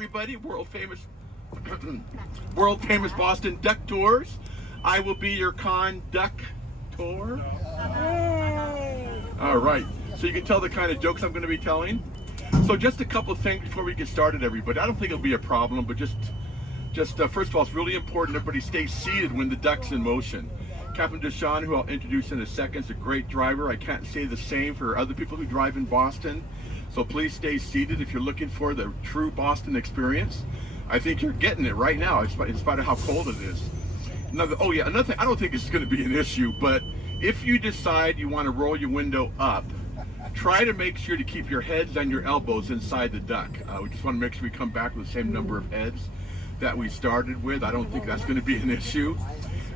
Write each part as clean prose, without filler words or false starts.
everybody. World famous Boston Duck Tours. I will be your conductor. All right, so you can tell the kind of jokes I'm going to be telling. So just a couple of things before we get started, everybody. I don't think it'll be a problem, but just first of all, it's really important everybody stay seated when the duck's in motion. Captain Deshawn, who I'll introduce in a second, is a great driver. I can't say the same for other people who drive in Boston. So please stay seated if you're looking for the true Boston experience. I think you're getting it right now, in spite of how cold it is. Another thing, I don't think it's going to be an issue, but if you decide you want to roll your window up, try to make sure to keep your heads and your elbows inside the duck. We just want to make sure we come back with the same number of heads that we started with. I don't think that's going to be an issue.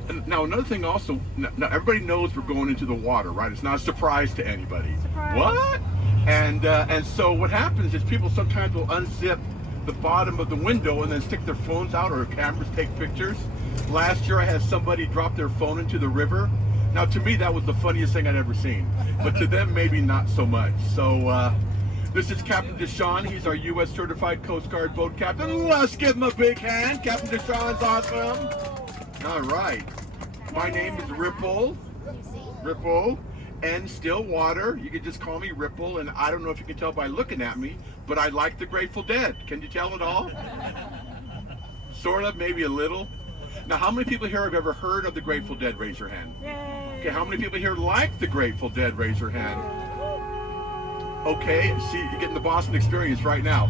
And now another thing also, now everybody knows we're going into the water, right? It's not a surprise to anybody. Surprise. What? And so what happens is people sometimes will unzip the bottom of the window and then stick their phones out, or cameras take pictures. Last year I had somebody drop their phone into the river. Now to me that was the funniest thing I'd ever seen, but to them maybe not so much. So this is Captain Deshawn. He's our U.S. certified Coast Guard boat captain. Let's give him a big hand. Captain Deshawn's awesome. All right. My name is Ripple. And Stillwater. You can just call me Ripple, and I don't know if you can tell by looking at me, but I like the Grateful Dead. Can you tell at all? Sort of, maybe a little. Now, how many people here have ever heard of the Grateful Dead? Raise your hand. Yay. Okay, how many people here like the Grateful Dead? Raise your hand. Okay, see, you're getting the Boston experience right now.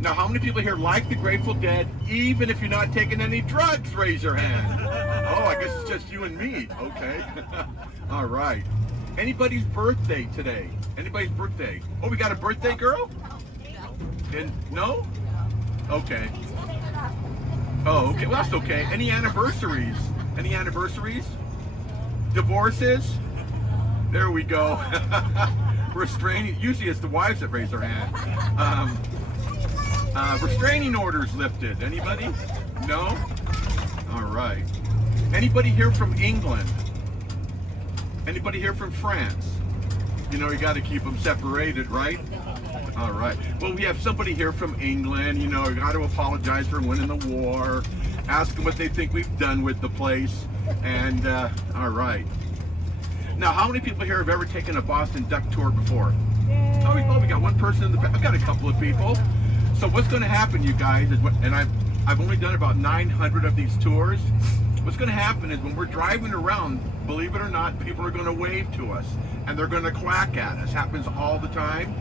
Now, how many people here like the Grateful Dead, even if you're not taking any drugs? Raise your hand. Oh, I guess it's just you and me. Okay. All right. Anybody's birthday today? Anybody's birthday? Oh, we got a birthday girl? No? Okay. Oh, okay. Well, that's okay. Any anniversaries? Any anniversaries? Divorces? There we go. Restraining. Usually it's the wives that raise their hand. Restraining orders lifted. Anybody? No? All right. Anybody here from England? Anybody here from France? You know, you got to keep them separated, right? All right. Well, we have somebody here from England. You know, you got to apologize for winning the war. Ask them what they think we've done with the place. And, all right. Now, how many people here have ever taken a Boston Duck Tour before? Oh, we got one person in the back. I've got a couple of people. So what's going to happen, you guys, is and I've only done about 900 of these tours. What's going to happen is when we're driving around, believe it or not, people are going to wave to us and they're going to quack at us. Happens all the time.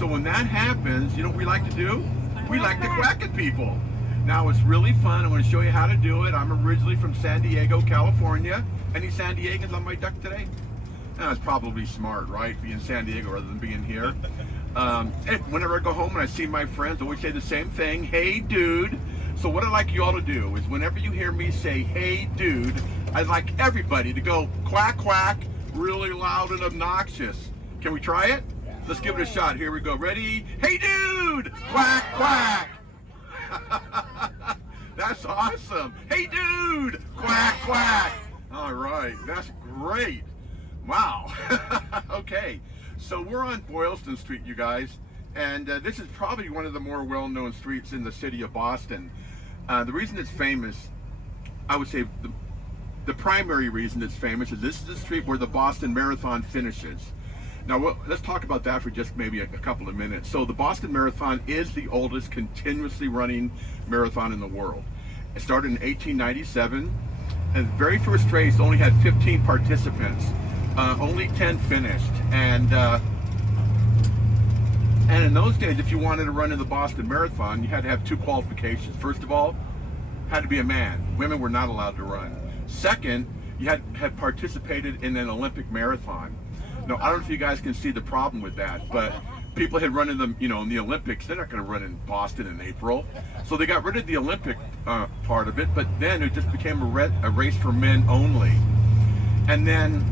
So when that happens, you know what we like to do? We like to quack at people. Now it's really fun. I'm going to show you how to do it. I'm originally from San Diego, California. Any San Diegans on my duck today? It's probably smart, right? Being in San Diego rather than being here. And whenever I go home and I see my friends, I always say the same thing. Hey, dude. So what I'd like you all to do is whenever you hear me say, hey, dude, I'd like everybody to go quack, quack, really loud and obnoxious. Can we try it? Let's give it a shot. Here we go. Ready? Hey, dude! Quack, quack! That's awesome. Hey, dude! Quack, quack! All right. That's great. Wow. Okay. So we're on Boylston Street, you guys. And this is probably one of the more well-known streets in the city of Boston. The reason it's famous, I would say the primary reason it's famous is this is the street where the Boston Marathon finishes. Now, let's talk about that for just maybe a couple of minutes. So the Boston Marathon is the oldest continuously running marathon in the world. It started in 1897, and the very first race only had 15 participants. Only 10 finished. And in those days, if you wanted to run in the Boston Marathon, you had to have two qualifications. First of all, had to be a man. Women were not allowed to run. Second, you had participated in an Olympic marathon. Now, I don't know if you guys can see the problem with that, but people had run in the, in the Olympics. They're not going to run in Boston in April. So they got rid of the Olympic part of it, but then it just became a race for men only. And then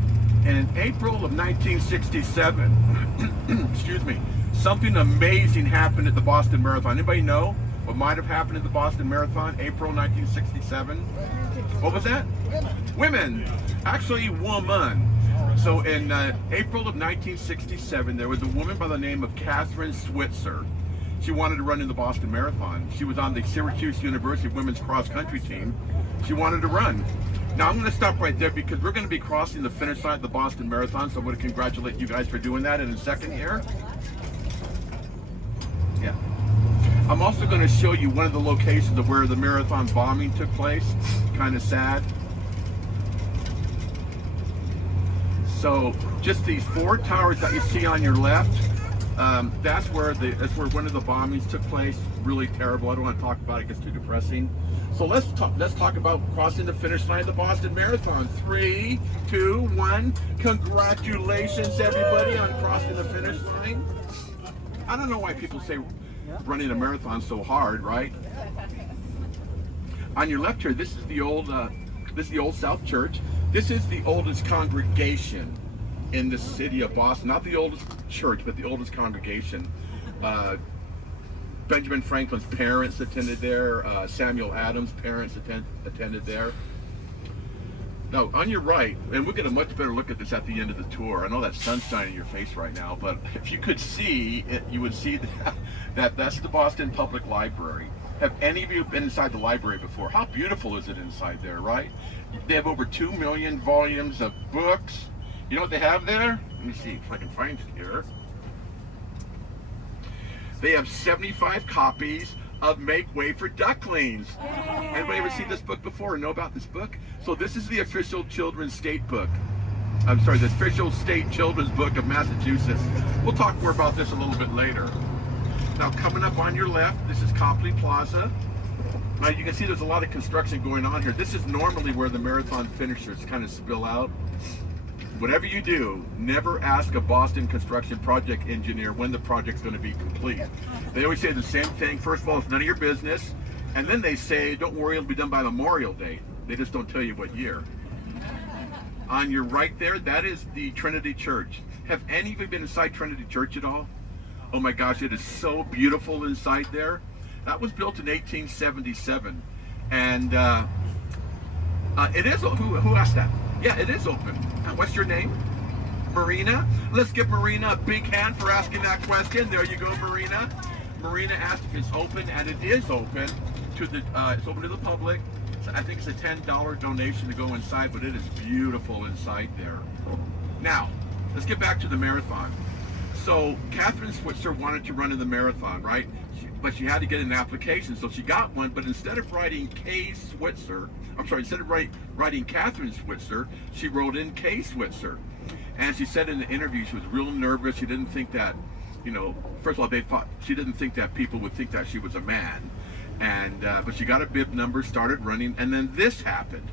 in April of 1967, excuse me, something amazing happened at the Boston Marathon. Anybody know what might have happened at the Boston Marathon, April 1967? What was that? Women. Actually, woman. So in April of 1967, there was a woman by the name of Catherine Switzer. She wanted to run in the Boston Marathon. She was on the Syracuse University women's cross country team. She wanted to run. Now I'm going to stop right there because we're going to be crossing the finish line of the Boston Marathon, so I'm going to congratulate you guys for doing that in a second here. Yeah. I'm also going to show you one of the locations of where the marathon bombing took place. Kind of sad. So just these 4 towers that you see on your left, that's where one of the bombings took place. Really terrible. I don't want to talk about it. It gets too depressing. So let's talk about crossing the finish line of the Boston Marathon. 3, 2, 1. Congratulations, everybody, on crossing the finish line. I don't know why people say running a marathon so hard, right? On your left here, this is the old South Church. This is the oldest congregation in the city of Boston. Not the oldest church, but the oldest congregation. Benjamin Franklin's parents attended there. Samuel Adams' parents attended there. Now, on your right, and we'll get a much better look at this at the end of the tour. I know that sun's shining in your face right now, but if you could see it, you would see that's the Boston Public Library. Have any of you been inside the library before? How beautiful is it inside there, right? They have over 2 million volumes of books. You know what they have there? Let me see if I can find it here. They have 75 copies of Make Way for Ducklings. Anybody ever seen this book before or know about this book? So this is the official children's state book. I'm sorry, the official state children's book of Massachusetts. We'll talk more about this a little bit later. Now coming up on your left, this is Copley Plaza. Now you can see there's a lot of construction going on here. This is normally where the marathon finishers kind of spill out. Whatever you do, never ask a Boston construction project engineer when the project's going to be complete. They always say the same thing. First of all, it's none of your business. And then they say, don't worry, it'll be done by Memorial Day. They just don't tell you what year. On your right there, that is the Trinity Church. Have any of you been inside Trinity Church at all? Oh my gosh, it is so beautiful inside there. That was built in 1877. And it is, who asked that? Yeah, it is open. What's your name? Marina? Let's give Marina a big hand for asking that question. There you go, Marina. Marina asked if it's open, and it is open to the it's open to the public. So I think it's a $10 donation to go inside, but it is beautiful inside there. Now, let's get back to the marathon. So Catherine Switzer wanted to run in the marathon, right? But she had to get an application, so she got one. But instead of writing instead of writing Catherine Switzer, she wrote in K. Switzer. And she said in the interview she was real nervous. She didn't think that, first of all, she didn't think that people would think that she was a man. And but she got a bib number, started running, and then this happened.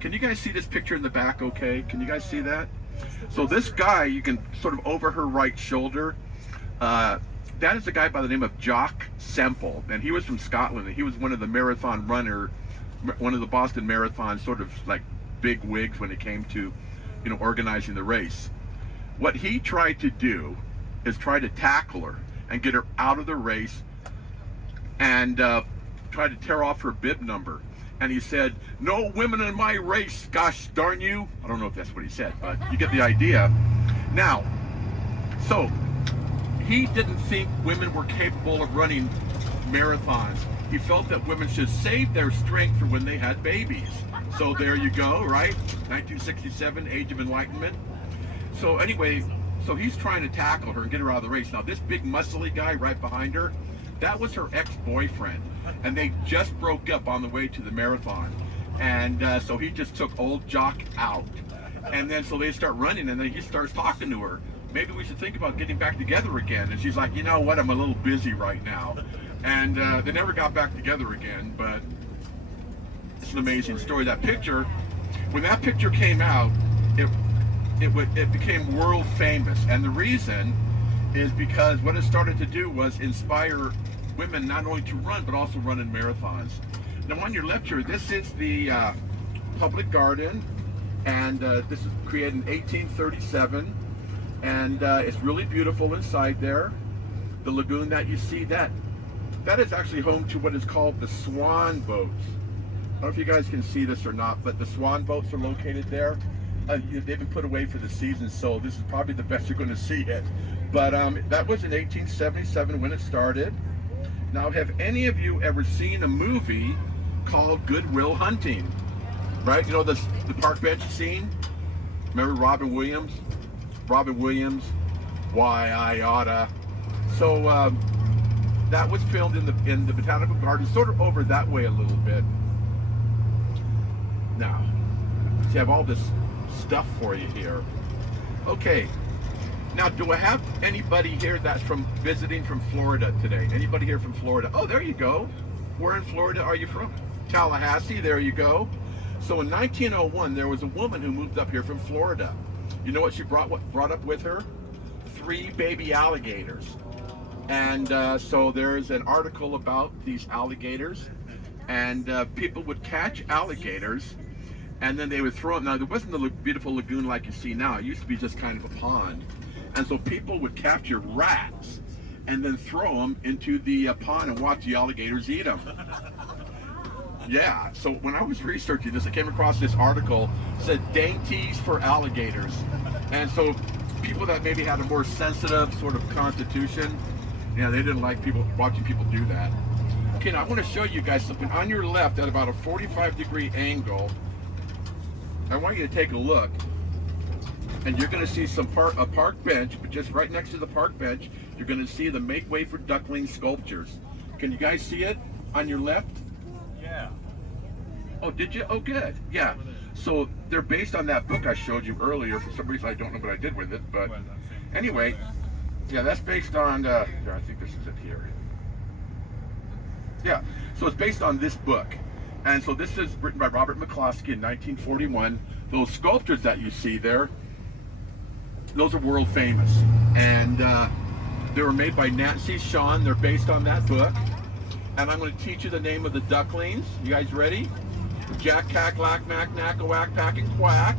Can you guys see this picture in the back okay? Can you guys see that? So this guy, you can sort of over her right shoulder, that is a guy by the name of Jock Semple, and he was from Scotland, and he was one of the one of the Boston Marathon sort of like big wigs when it came to, organizing the race. What he tried to do is try to tackle her and get her out of the race and try to tear off her bib number. And he said, "No women in my race, gosh darn you." I don't know if that's what he said, but you get the idea. Now, so he didn't think women were capable of running marathons. He felt that women should save their strength for when they had babies. So there you go, right? 1967, Age of Enlightenment. So anyway, so he's trying to tackle her and get her out of the race. Now this big muscly guy right behind her, that was her ex-boyfriend. And they just broke up on the way to the marathon. And so he just took old Jock out. And then so they start running, and then he starts talking to her. Maybe we should think about getting back together again. And she's like, you know what, I'm a little busy right now. And they never got back together again, but it's an amazing story. That picture, when that picture came out, it became world famous. And the reason is because what it started to do was inspire women not only to run, but also run in marathons. Now on your left here, this is the public garden, and this is created in 1837. And it's really beautiful inside there. The lagoon that you see, that is actually home to what is called the swan boats. I don't know if you guys can see this or not, but the swan boats are located there. They've been put away for the season, so this is probably the best you're going to see it. But that was in 1877 when it started. Now, have any of you ever seen a movie called Good Will Hunting? Right? You know the park bench scene? Remember Robin Williams? Robin Williams, Why I Oughta. So that was filmed in the Botanical Gardens, sort of over that way a little bit. Now, so I have all this stuff for you here. Okay. Now, do I have anybody here that's visiting from Florida today? Anybody here from Florida? Oh, there you go. Where in Florida are you from? Tallahassee, there you go. So in 1901, there was a woman who moved up here from Florida. You know what she brought up with her? 3 baby alligators. And so there's an article about these alligators. And people would catch alligators, and then they would throw them. Now, there wasn't a beautiful lagoon like you see now. It used to be just kind of a pond. And so people would capture rats and then throw them into the pond and watch the alligators eat them. Yeah, so when I was researching this, I came across this article that said dainties for alligators. And so people that maybe had a more sensitive sort of constitution, yeah, they didn't like watching people do that. Okay, now I want to show you guys something. On your left, at about a 45-degree angle, I want you to take a look. And you're going to see a park bench, but just right next to the park bench, you're going to see the Make Way for Duckling sculptures. Can you guys see it on your left? Yeah. Oh, did you? Oh, good. Yeah. So they're based on that book I showed you earlier. For some reason, I don't know what I did with it, but anyway, yeah, that's based on. Here, I think this is it here. Yeah. So it's based on this book, and so this is written by Robert McCloskey in 1941. Those sculptures that you see there, those are world famous, and they were made by Nancy Shawn. They're based on that book. And I'm going to teach you the name of the ducklings. You guys ready? Jack, Cack, Lack, Mack, Knack, Whack, Pack, and Quack.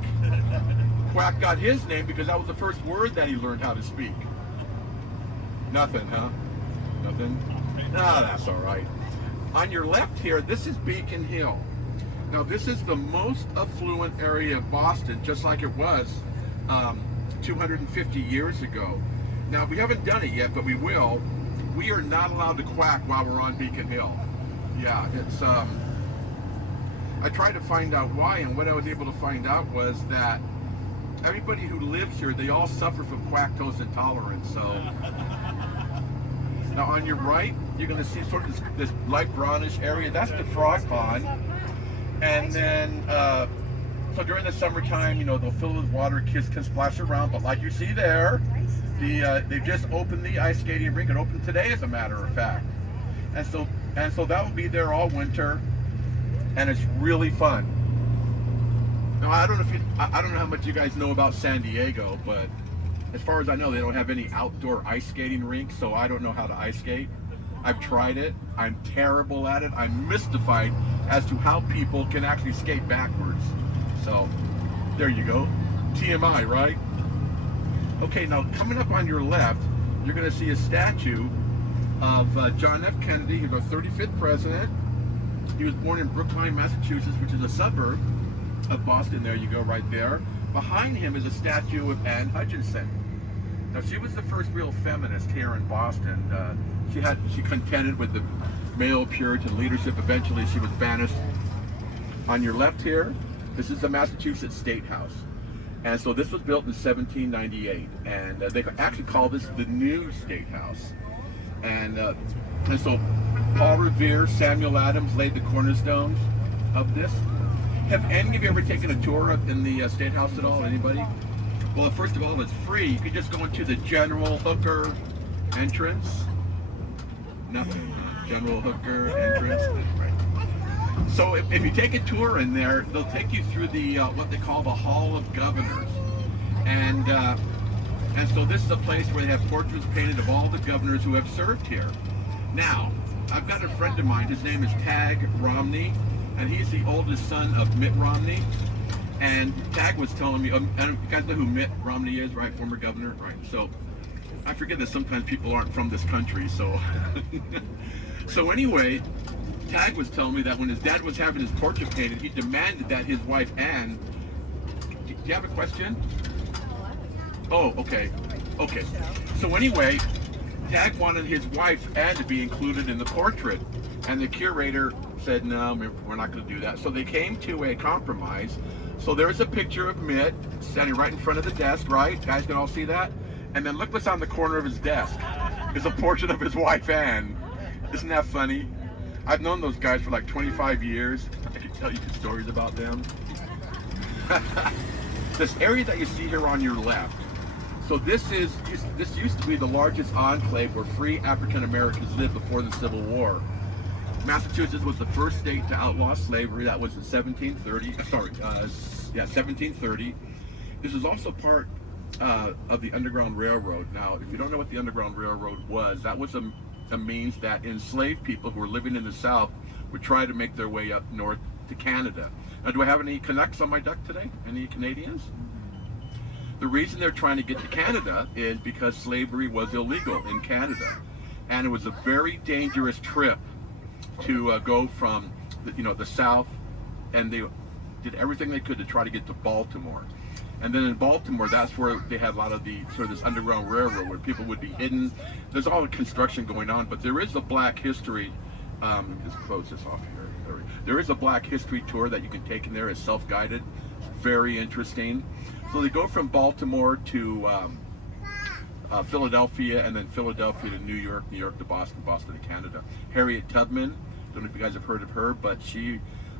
Quack got his name because that was the first word that he learned how to speak. Nothing, huh? Nothing? Ah, that's all right. On your left here, this is Beacon Hill. Now, this is the most affluent area of Boston, just like it was 250 years ago. Now, we haven't done it yet, but we will. We are not allowed to quack while we're on Beacon Hill. Yeah, it's, I tried to find out why, and what I was able to find out was that everybody who lives here, they all suffer from lactose intolerance, so. Now on your right, you're gonna see sort of this light brownish area. That's the frog pond. And then, so during the summertime, you know, they'll fill it with water, kids can splash around, but like you see there, they've just opened the ice skating rink. It opened today, as a matter of fact. And so that will be there all winter, and it's really fun. Now I don't know how much you guys know about San Diego, but as far as I know, they don't have any outdoor ice skating rinks, so I don't know how to ice skate. I've tried it. I'm terrible at it. I'm mystified as to how people can actually skate backwards. So there you go. TMI, right? Okay, now coming up on your left, you're going to see a statue of John F. Kennedy. He was our 35th president. He was born in Brookline, Massachusetts, which is a suburb of Boston. There you go, right there. Behind him is a statue of Anne Hutchinson. Now, she was the first real feminist here in Boston. She contended with the male Puritan leadership. Eventually, she was banished. On your left here, this is the Massachusetts State House. And so this was built in 1798, and they actually call this the new State House. And so Paul Revere, Samuel Adams laid the cornerstones of this. Have any of you ever taken a tour in the State House at all? Anybody? Well, first of all, it's free. You can just go into the general hooker entrance. Nothing. General hooker entrance. Right. So if you take a tour in there, they'll take you through the what they call the Hall of Governors, and so this is a place where they have portraits painted of all the governors who have served here. Now, I've got a friend of mine. His name is Tag Romney, and he's the oldest son of Mitt Romney. And Tag was telling me, and you guys know who Mitt Romney is, right? Former governor, right? So I forget that sometimes people aren't from this country. So so anyway. Tag was telling me that when his dad was having his portrait painted, he demanded that his wife Anne. Do you have a question? Oh, okay. Okay. So anyway, Dad wanted his wife Anne to be included in the portrait, and the curator said, no, we're not going to do that. So they came to a compromise. So there's a picture of Mitt standing right in front of the desk, right? Guys can all see that? And then look what's on the corner of his desk. It's a portrait of his wife Anne. Isn't that funny? I've known those guys for like 25 years. I can tell you stories about them. This area that you see here on your left, so this used to be the largest enclave where free African Americans lived before the Civil War. Massachusetts was the first state to outlaw slavery. That was in 1730. This is also part of the Underground Railroad. Now, if you don't know what the Underground Railroad was, that was a means that enslaved people who were living in the South would try to make their way up north to Canada. Now, do I have any Canucks on my duck today? Any Canadians? The reason they're trying to get to Canada is because slavery was illegal in Canada, and it was a very dangerous trip to go from the South, and they did everything they could to try to get to Baltimore. And then in Baltimore, that's where they had a lot of the sort of this Underground Railroad where people would be hidden. There's all the construction going on, but there is a Black History. Let's close this off here. There is a Black History tour that you can take in there. It's self-guided, very interesting. So they go from Baltimore to Philadelphia, and then Philadelphia to New York, New York to Boston, Boston to Canada. Harriet Tubman, don't know if you guys have heard of her, but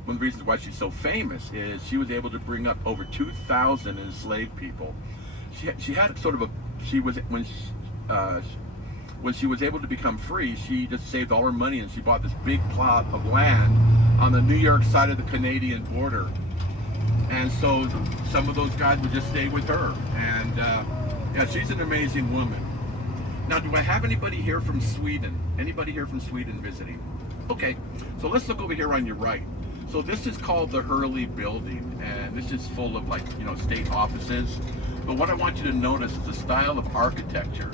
one of the reasons why she's so famous is she was able to bring up over 2,000 enslaved people. She had sort of when she was able to become free, she just saved all her money and she bought this big plot of land on the New York side of the Canadian border. And so some of those guys would just stay with her. And yeah, she's an amazing woman. Now, do I have anybody here from Sweden? Anybody here from Sweden visiting? Okay, so let's look over here on your right. So this is called the Hurley Building, and this is full of state offices. But what I want you to notice is the style of architecture.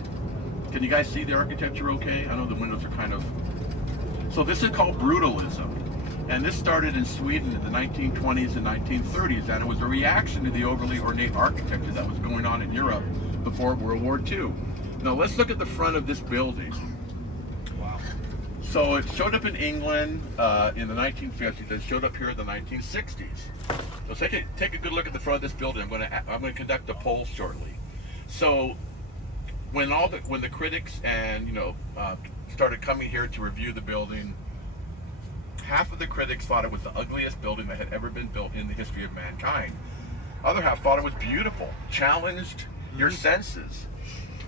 Can you guys see the architecture okay? I know the windows are kind of... So this is called brutalism. And this started in Sweden in the 1920s and 1930s, and it was a reaction to the overly ornate architecture that was going on in Europe before World War II. Now let's look at the front of this building. Wow. So it showed up in England in the 1950s. It showed up here in the 1960s. So take a good look at the front of this building. I'm going to conduct a poll shortly. So when the critics and started coming here to review the building, half of the critics thought it was the ugliest building that had ever been built in the history of mankind. Other half thought it was beautiful, challenged your senses.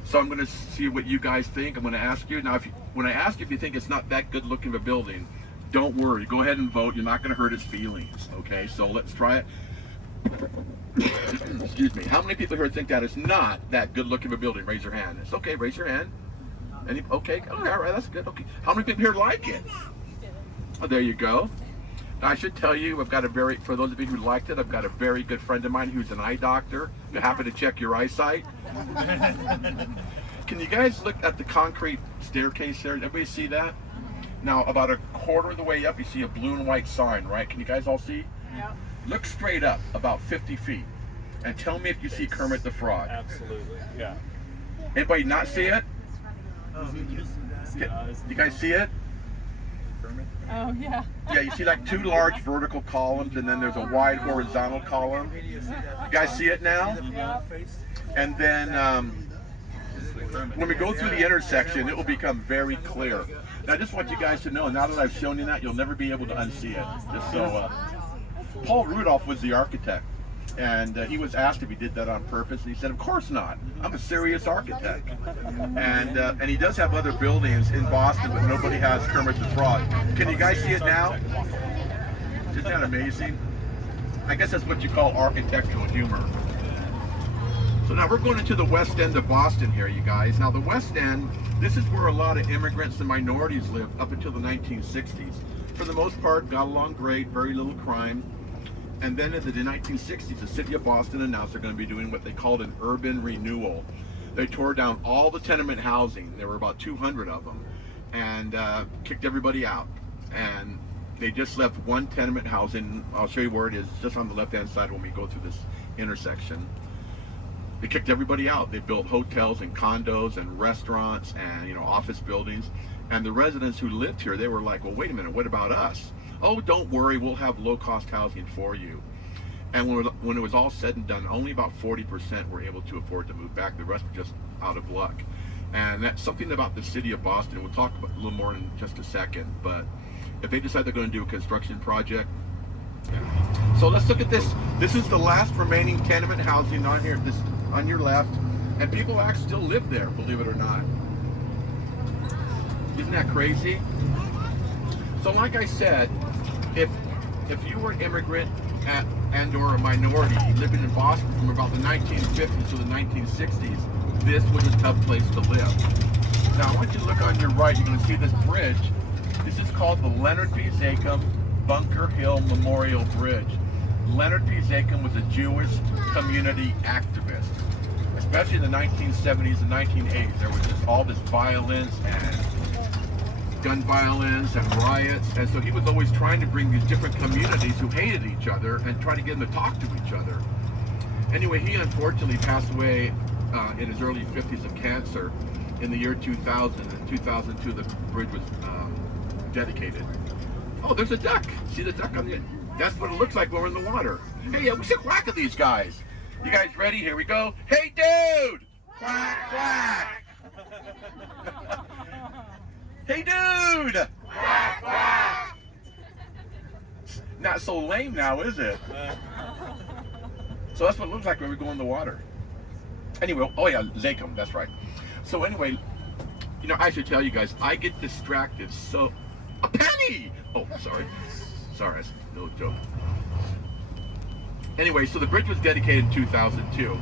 So I'm going to see what you guys think. I'm going to ask you. Now, when I ask you if you think it's not that good looking of a building, don't worry. Go ahead and vote. You're not going to hurt his feelings. Okay, so let's try it. Excuse me. How many people here think that it's not that good looking of a building? Raise your hand. It's okay. Raise your hand. Okay. Oh, all right. That's good. Okay. How many people here like it? Oh, there you go. Now, I should tell you, for those of you who liked it, I've got a very good friend of mine who's an eye doctor. If you're happy to check your eyesight. Can you guys look at the concrete staircase there? Everybody see that? Now, about a quarter of the way up, you see a blue and white sign, right? Can you guys all see? Yeah. Look straight up, about 50 feet, and tell me if you see Kermit the Frog. Absolutely, yeah. Anybody not see it? You guys see it? Oh, yeah. Yeah, you see like two large vertical columns, and then there's a wide horizontal column. You guys see it now? Yeah. And then when we go through the intersection, it will become very clear. Now, I just want you guys to know, now that I've shown you that, you'll never be able to unsee it. Just so, Paul Rudolph was the architect, and he was asked if he did that on purpose, and he said, of course not. I'm a serious architect. And he does have other buildings in Boston, but nobody has Kermit the Frog. Can you guys see it now? Isn't that amazing? I guess that's what you call architectural humor. So now we're going into the West End of Boston here, you guys. Now the West End, this is where a lot of immigrants and minorities lived up until the 1960s. For the most part, got along great, very little crime. And then in the 1960s, the city of Boston announced they're going to be doing what they called an urban renewal. They tore down all the tenement housing. There were about 200 of them, and kicked everybody out. And they just left one tenement housing. I'll show you where it is, just on the left-hand side when we go through this intersection. They kicked everybody out. They built hotels and condos and restaurants and office buildings. And the residents who lived here, they were like, well, wait a minute, what about us? Oh, don't worry, we'll have low-cost housing for you. And when it was all said and done, only about 40% were able to afford to move back. The rest were just out of luck. And that's something about the city of Boston. We'll talk about a little more in just a second. But if they decide they're going to do a construction project, yeah. So let's look at this. This is the last remaining tenement housing on here, this on your left. And people actually still live there, believe it or not. Isn't that crazy? So like I said, if you were an immigrant and or a minority living in Boston from about the 1950s to the 1960s, this was a tough place to live. Now I want you to look on your right, you're going to see this bridge. This is called the Leonard P. Zachem Bunker Hill Memorial Bridge. Leonard P. Zachem was a Jewish community activist. Especially in the 1970s and 1980s, there was just all this violence and gun violence and riots, and so he was always trying to bring these different communities who hated each other and try to get them to talk to each other. Anyway, he unfortunately passed away in his early 50s of cancer in the year 2000. In 2002, the bridge was dedicated. Oh, there's a duck. See the duck on the... That's what it looks like when we're in the water. Hey, we should whack at these guys. You guys ready? Here we go. Hey, dude! Quack, quack! Hey, dude! Quack, quack! Not so lame now, is it? So that's what it looks like when we go in the water. Anyway, oh yeah, Zachem, that's right. So anyway, I should tell you guys, I get distracted so... A penny! Oh, sorry. Sorry, that's a little joke. Anyway, so the bridge was dedicated in 2002.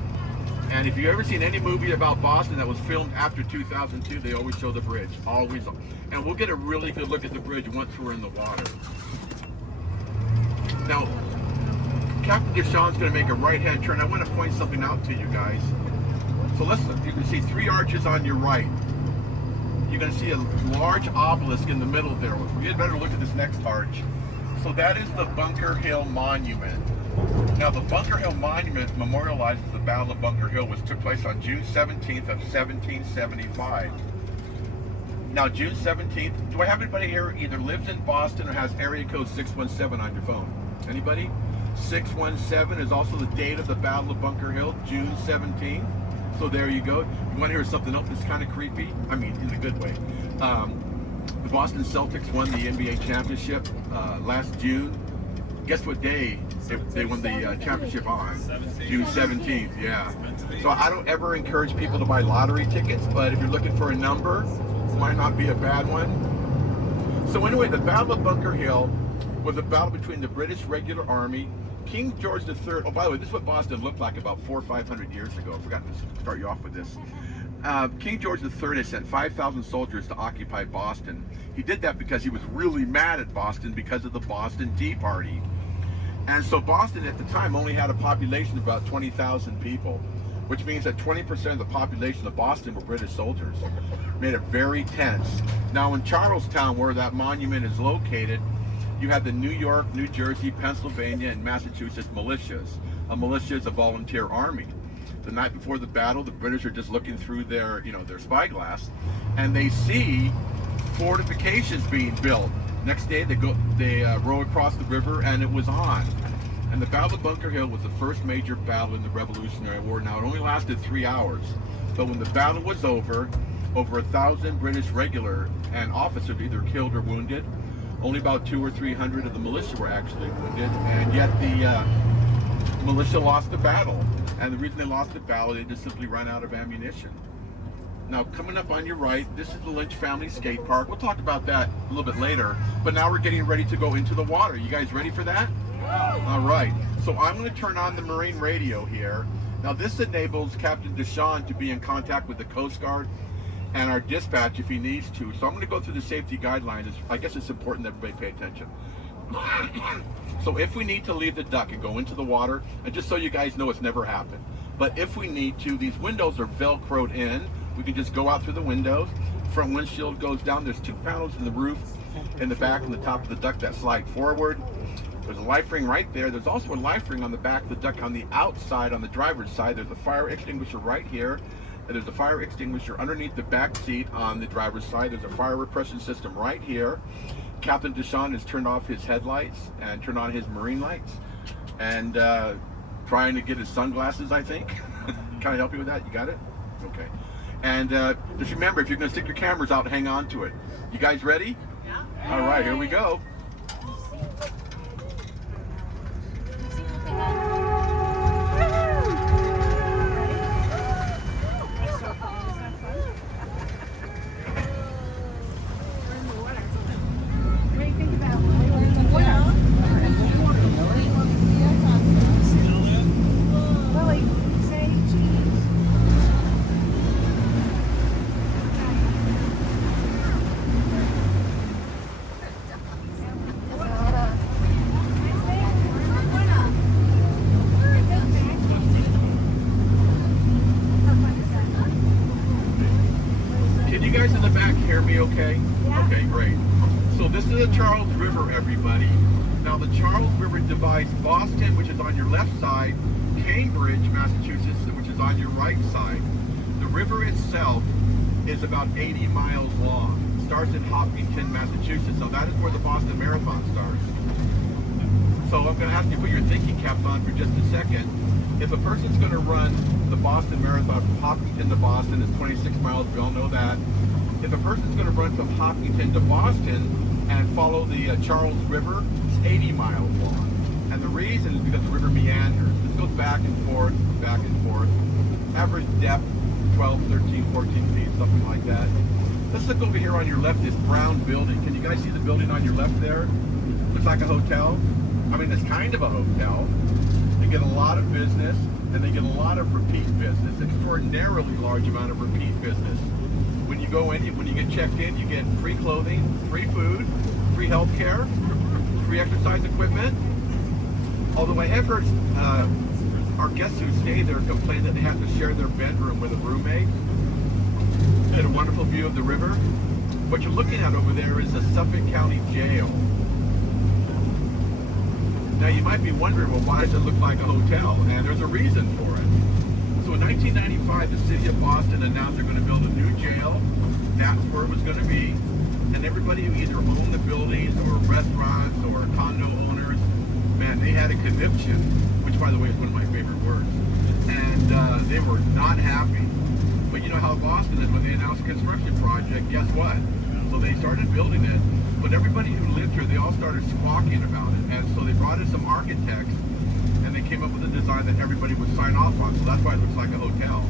And if you've ever seen any movie about Boston that was filmed after 2002, they always show the bridge, always. And we'll get a really good look at the bridge once we're in the water. Now, Captain Deshawn's going to make a right-hand turn. I want to point something out to you guys. So you can see 3 arches on your right. You're going to see a large obelisk in the middle there. We had better look at this next arch. So that is the Bunker Hill Monument. Now, the Bunker Hill Monument memorializes the Battle of Bunker Hill, which took place on June 17th of 1775. Now, June 17th, do I have anybody here either lives in Boston or has area code 617 on your phone? Anybody? 617 is also the date of the Battle of Bunker Hill, June 17th. So there you go. You want to hear something else that's kind of creepy? I mean, in a good way. The Boston Celtics won the NBA championship last June. Guess what day they won the championship on? June 17th, yeah. So I don't ever encourage people to buy lottery tickets, but if you're looking for a number, it might not be a bad one. So anyway, the Battle of Bunker Hill was a battle between the British regular army, King George III. Oh, by the way, this is what Boston looked like about 400 or 500 years ago. I forgot to start you off with this. King George III had sent 5,000 soldiers to occupy Boston. He did that because he was really mad at Boston because of the Boston Tea Party. And so Boston at the time only had a population of about 20,000 people, which means that 20% of the population of Boston were British soldiers. Made it very tense. Now in Charlestown, where that monument is located, you have the New York, New Jersey, Pennsylvania, and Massachusetts militias. A militia is a volunteer army. The night before the battle, the British are just looking through their, their spyglass, and they see fortifications being built. Next day, they row across the river, and it was on. And the Battle of Bunker Hill was the first major battle in the Revolutionary War. Now, it only lasted 3 hours, but when the battle was over 1,000 British regular and officers either killed or wounded. Only about 200 or 300 of the militia were actually wounded, and yet the militia lost the battle. And the reason they lost the battle, they just simply ran out of ammunition. Now, coming up on your right, this is the Lynch Family Skate Park. We'll talk about that a little bit later, but now we're getting ready to go into the water. You guys ready for that? All right. So I'm going to turn on the marine radio here. Now, this enables Captain Deshawn to be in contact with the Coast Guard and our dispatch if he needs to. So I'm going to go through the safety guidelines. I guess it's important that everybody pay attention. So if we need to leave the duck and go into the water, and just so you guys know, it's never happened, but if we need to, these windows are velcroed in. We can just go out through the windows. Front windshield goes down. There's 2 panels in the roof, in the back and the top of the duck that slide forward. There's a life ring right there. There's also a life ring on the back of the duck on the outside, on the driver's side. There's a fire extinguisher right here. And there's a fire extinguisher underneath the back seat on the driver's side. There's a fire repression system right here. Captain Deshawn has turned off his headlights and turned on his marine lights. And trying to get his sunglasses, I think. Can I help you with that? You got it? Okay. And just remember, if you're going to stick your cameras out, hang on to it. You guys ready? Yeah. All right, here we go. In the back hear me okay? Yeah. Okay, great. So this is the Charles River, everybody. Now the Charles River divides Boston, which is on your left side, Cambridge, Massachusetts, which is on your right side. The river itself is about 80 miles long. It starts in Hopkinton, Massachusetts. So that is where the Boston Marathon starts. So I'm going to ask you to put your thinking caps on for just a second. If a person's going to run the Boston Marathon from Hopkinton to Boston, it's 26 miles, we all know that. If a person's going to run from Hopkinton to Boston and follow the Charles River, it's 80 miles long. And the reason is because the river meanders. This goes back and forth, back and forth. Average depth, 12, 13, 14 feet, something like that. Let's look over here on your left, this brown building. Can you guys see the building on your left there? Looks like a hotel. I mean, it's kind of a hotel. They get a lot of business, and they get a lot of repeat business, extraordinarily large amount of repeat business. When you go in, when you get checked in, you get free clothing, free food, free health care, free exercise equipment. Although I have heard our guests who stay there complain that they have to share their bedroom with a roommate. Get a wonderful view of the river. What you're looking at over there is the Suffolk County Jail. Now you might be wondering, well, why does it look like a hotel? And there's a reason for it. So in 1995, the city of Boston announced they're going to build a new jail. That's where it was going to be. And everybody who either owned the buildings or restaurants or condo owners, man, they had a conniption, which by the way is one of my favorite words. And they were not happy. But you know how Boston is when they announce a construction project, guess what? So they started building it. But everybody who lived here, they all started squawking about it. And so they brought in some architects, and they came up with a design that everybody would sign off on. So that's why it looks like a hotel.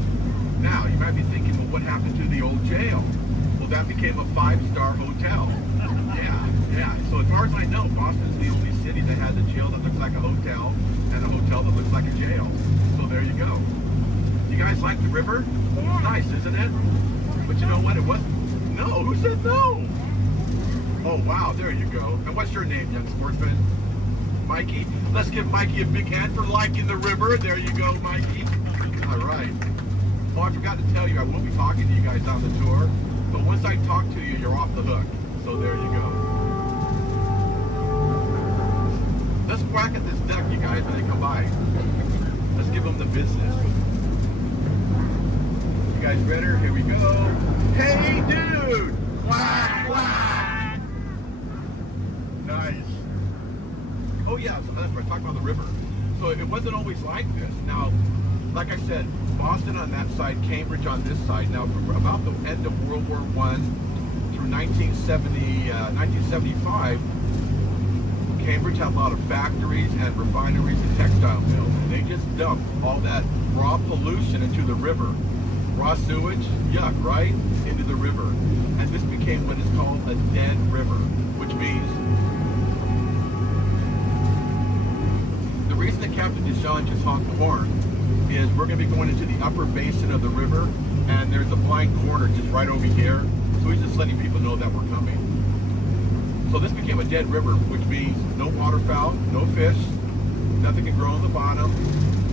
Now, you might be thinking, well, what happened to the old jail? Well, that became a 5-star hotel. Yeah. So as far as I know, Boston's the only city that has a jail that looks like a hotel and a hotel that looks like a jail. So there you go. You guys like the river? Yeah. Nice, isn't it? But you know what? It wasn't. No, who said no? Oh, wow, there you go. And what's your name, young sportsman? Mikey? Let's give Mikey a big hand for liking the river. There you go, Mikey. All right. Oh, I forgot to tell you, I won't be talking to you guys on the tour, but once I talk to you, you're off the hook. So there you go. Let's quack at this duck, you guys, when they come by. Let's give them the business. You guys ready? Here we go. Hey, dude! Quack, quack! Nice. Oh yeah, so that's right, talking about the river. So it wasn't always like this. Now, like I said, Boston on that side, Cambridge on this side. Now, from about the end of World War I through 1975, Cambridge had a lot of factories and refineries and textile mills. And they just dumped all that raw pollution into the river. Raw sewage, yuck, right? Into the river. And this became what is called a dead river, which means the reason that Captain Deshawn just honked the horn is we're going to be going into the upper basin of the river, and there's a blind corner just right over here. So he's just letting people know that we're coming. So this became a dead river, which means no waterfowl, no fish, nothing can grow on the bottom.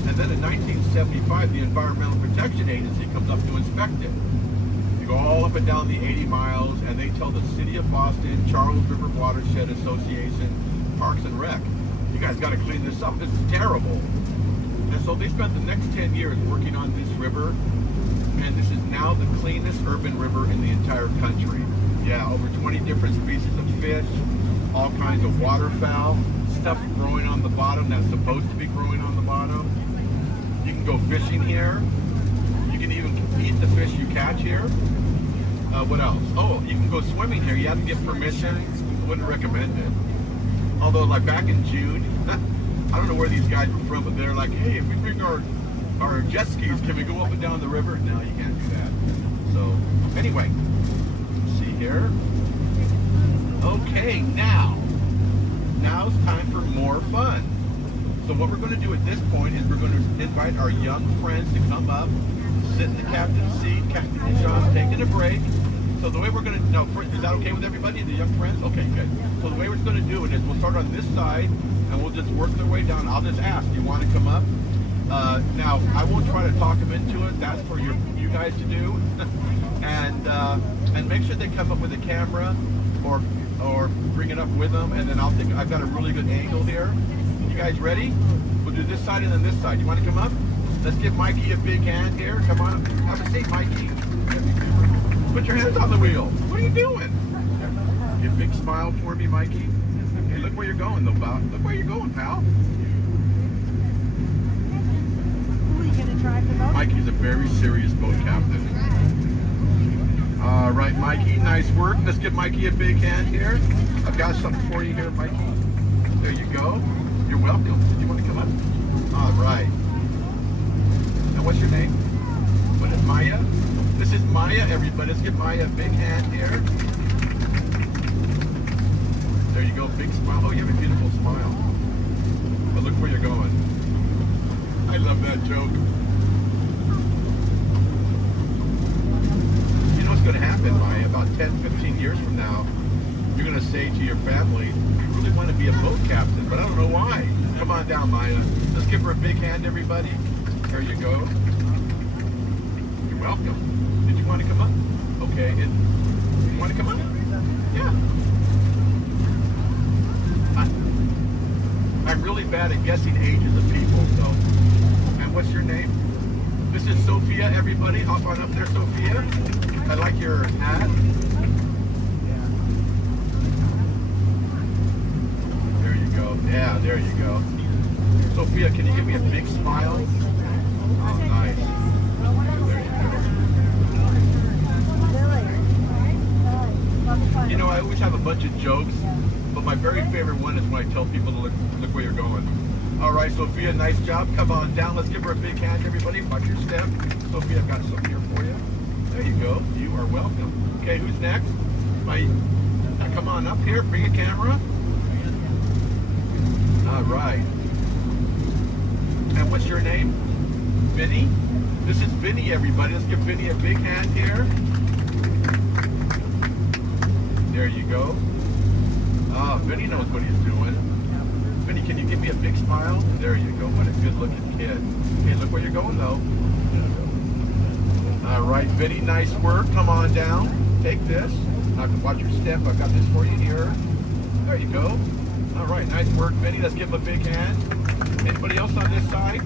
And then in 1975, the Environmental Protection Agency comes up to inspect it. You go all up and down the 80 miles, and they tell the City of Boston, Charles River Watershed Association, Parks and Rec, You guys got to clean this up. This is terrible. And so they spent the next 10 years working on this river, and this is now the cleanest urban river in the entire country. Yeah, over 20 different species of fish, all kinds of waterfowl, stuff growing on the bottom that's supposed to be growing on the bottom. You can go fishing here. You can even eat the fish you catch here. What else? Oh, you can go swimming here. You have to get permission. I wouldn't recommend it. Although, like back in June, I don't know where these guys were from, but they're like, hey, if we bring our jet skis, can we go up and down the river? No, you can't do that. So, anyway, see here. Okay, now's time for more fun. So what we're going to do at this point is we're going to invite our young friends to come up, sit in the captain's seat. Captain John's taking a break. So the way we're going to, no, is that okay with everybody, the young friends? Okay, good. So the way we're going to do it is we'll start on this side, and we'll just work their way down. I'll just ask, do you want to come up? Now, I won't try to talk them into it. That's for you guys to do. And make sure they come up with a camera or bring it up with them, and then I've got a really good angle here. You guys ready? We'll do this side and then this side. You want to come up? Let's give Mikey a big hand here. Come on up. Have a seat, Mikey. Put your hands on the wheel. What are you doing? Give a big smile for me, Mikey. Hey, look where you're going, though, pal. Look where you're going, pal. Who are you going to drive the boat? Mikey's a very serious boat captain. All right, Mikey, nice work. Let's give Mikey a big hand here. I've got something for you here, Mikey. There you go. You're welcome. Did you want to come up? All right. Now, what's your name? What is Maya? This is Maya, everybody. Let's give Maya a big hand here. There you go, big smile. Oh, you have a beautiful smile. But look where you're going. I love that joke. You know what's going to happen, Maya? About 10, 15 years from now, you're going to say to your family, you really want to be a boat captain, but I don't know why. Come on down, Maya. Let's give her a big hand, everybody. There you go. You're welcome. Did you want to come up? Okay. You want to come up? Yeah. I'm really bad at guessing ages of people, so. And what's your name? This is Sophia, everybody. Hop on up there, Sophia. I like your hat. There you go. Yeah, there you go. Sophia, can you give me a big smile? Oh, nice. There you go. You know, I always have a bunch of jokes, but my very favorite one is when I tell people to look where you're going. All right, Sophia, nice job. Come on down. Let's give her a big hand, everybody. Watch your step. Sophia, I've got something here for you. There you go. You are welcome. Okay, who's next? Come on up here. Bring a camera. All right. And what's your name? Vinny? This is Vinny, everybody. Let's give Vinny a big hand here. There you go. Ah, Vinny knows what he's doing. Vinny, can you give me a big smile? There you go. What a good-looking kid. Okay, look where you're going, though. All right, Vinny, nice work. Come on down. Take this. Now, watch your step. I've got this for you here. There you go. All right, nice work, Vinny. Let's give him a big hand. Anybody else on this side?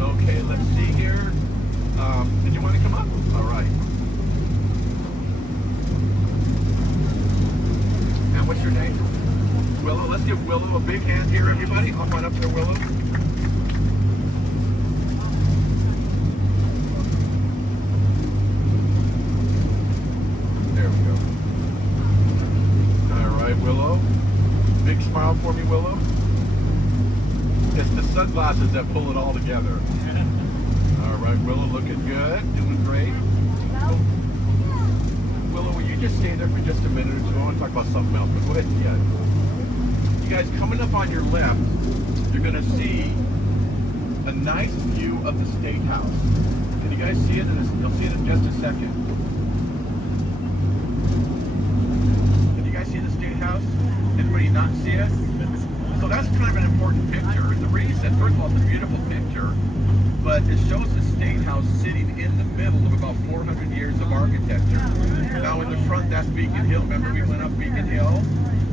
Okay, let's see here. Did you want to come up? All right. And what's your name? Willow. Let's give Willow a big hand here, everybody. Hop on up there, Willow. There we go. All right, Willow. Big smile for me, Willow. It's the sunglasses that pull it all together. All right, Willow, looking good. Doing great. Willow, will you just stay there for just a minute or two? I want to talk about something else, but go ahead. Yeah. You guys, coming up on your left, you're going to see a nice view of the State House. Can you guys see it? You'll see it in just a second. Can you guys see the State House? Anybody not see it? So that's kind of an important picture. And the reason, first of all, it's a beautiful picture, but it shows the State House sitting in the middle of about 400 years of architecture. Now in the front, that's Beacon Hill. Remember we went up Beacon Hill?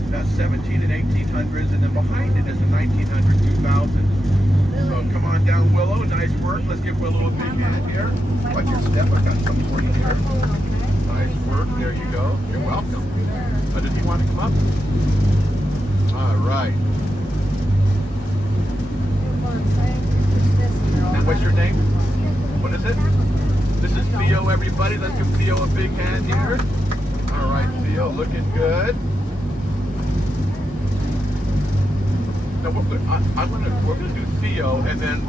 That's 17 and 1800s, and then behind it is the 1900s, 2000s. So come on down, Willow. Nice work. Let's give Willow a big hand here. Watch your step. I got some for you here. Nice work. There you go. You're welcome. Does he want to come up? All right. And what's your name? What is it? This is Theo, everybody. Let's give Theo a big hand here. All right, Theo, looking good. Now we're gonna do Theo, and then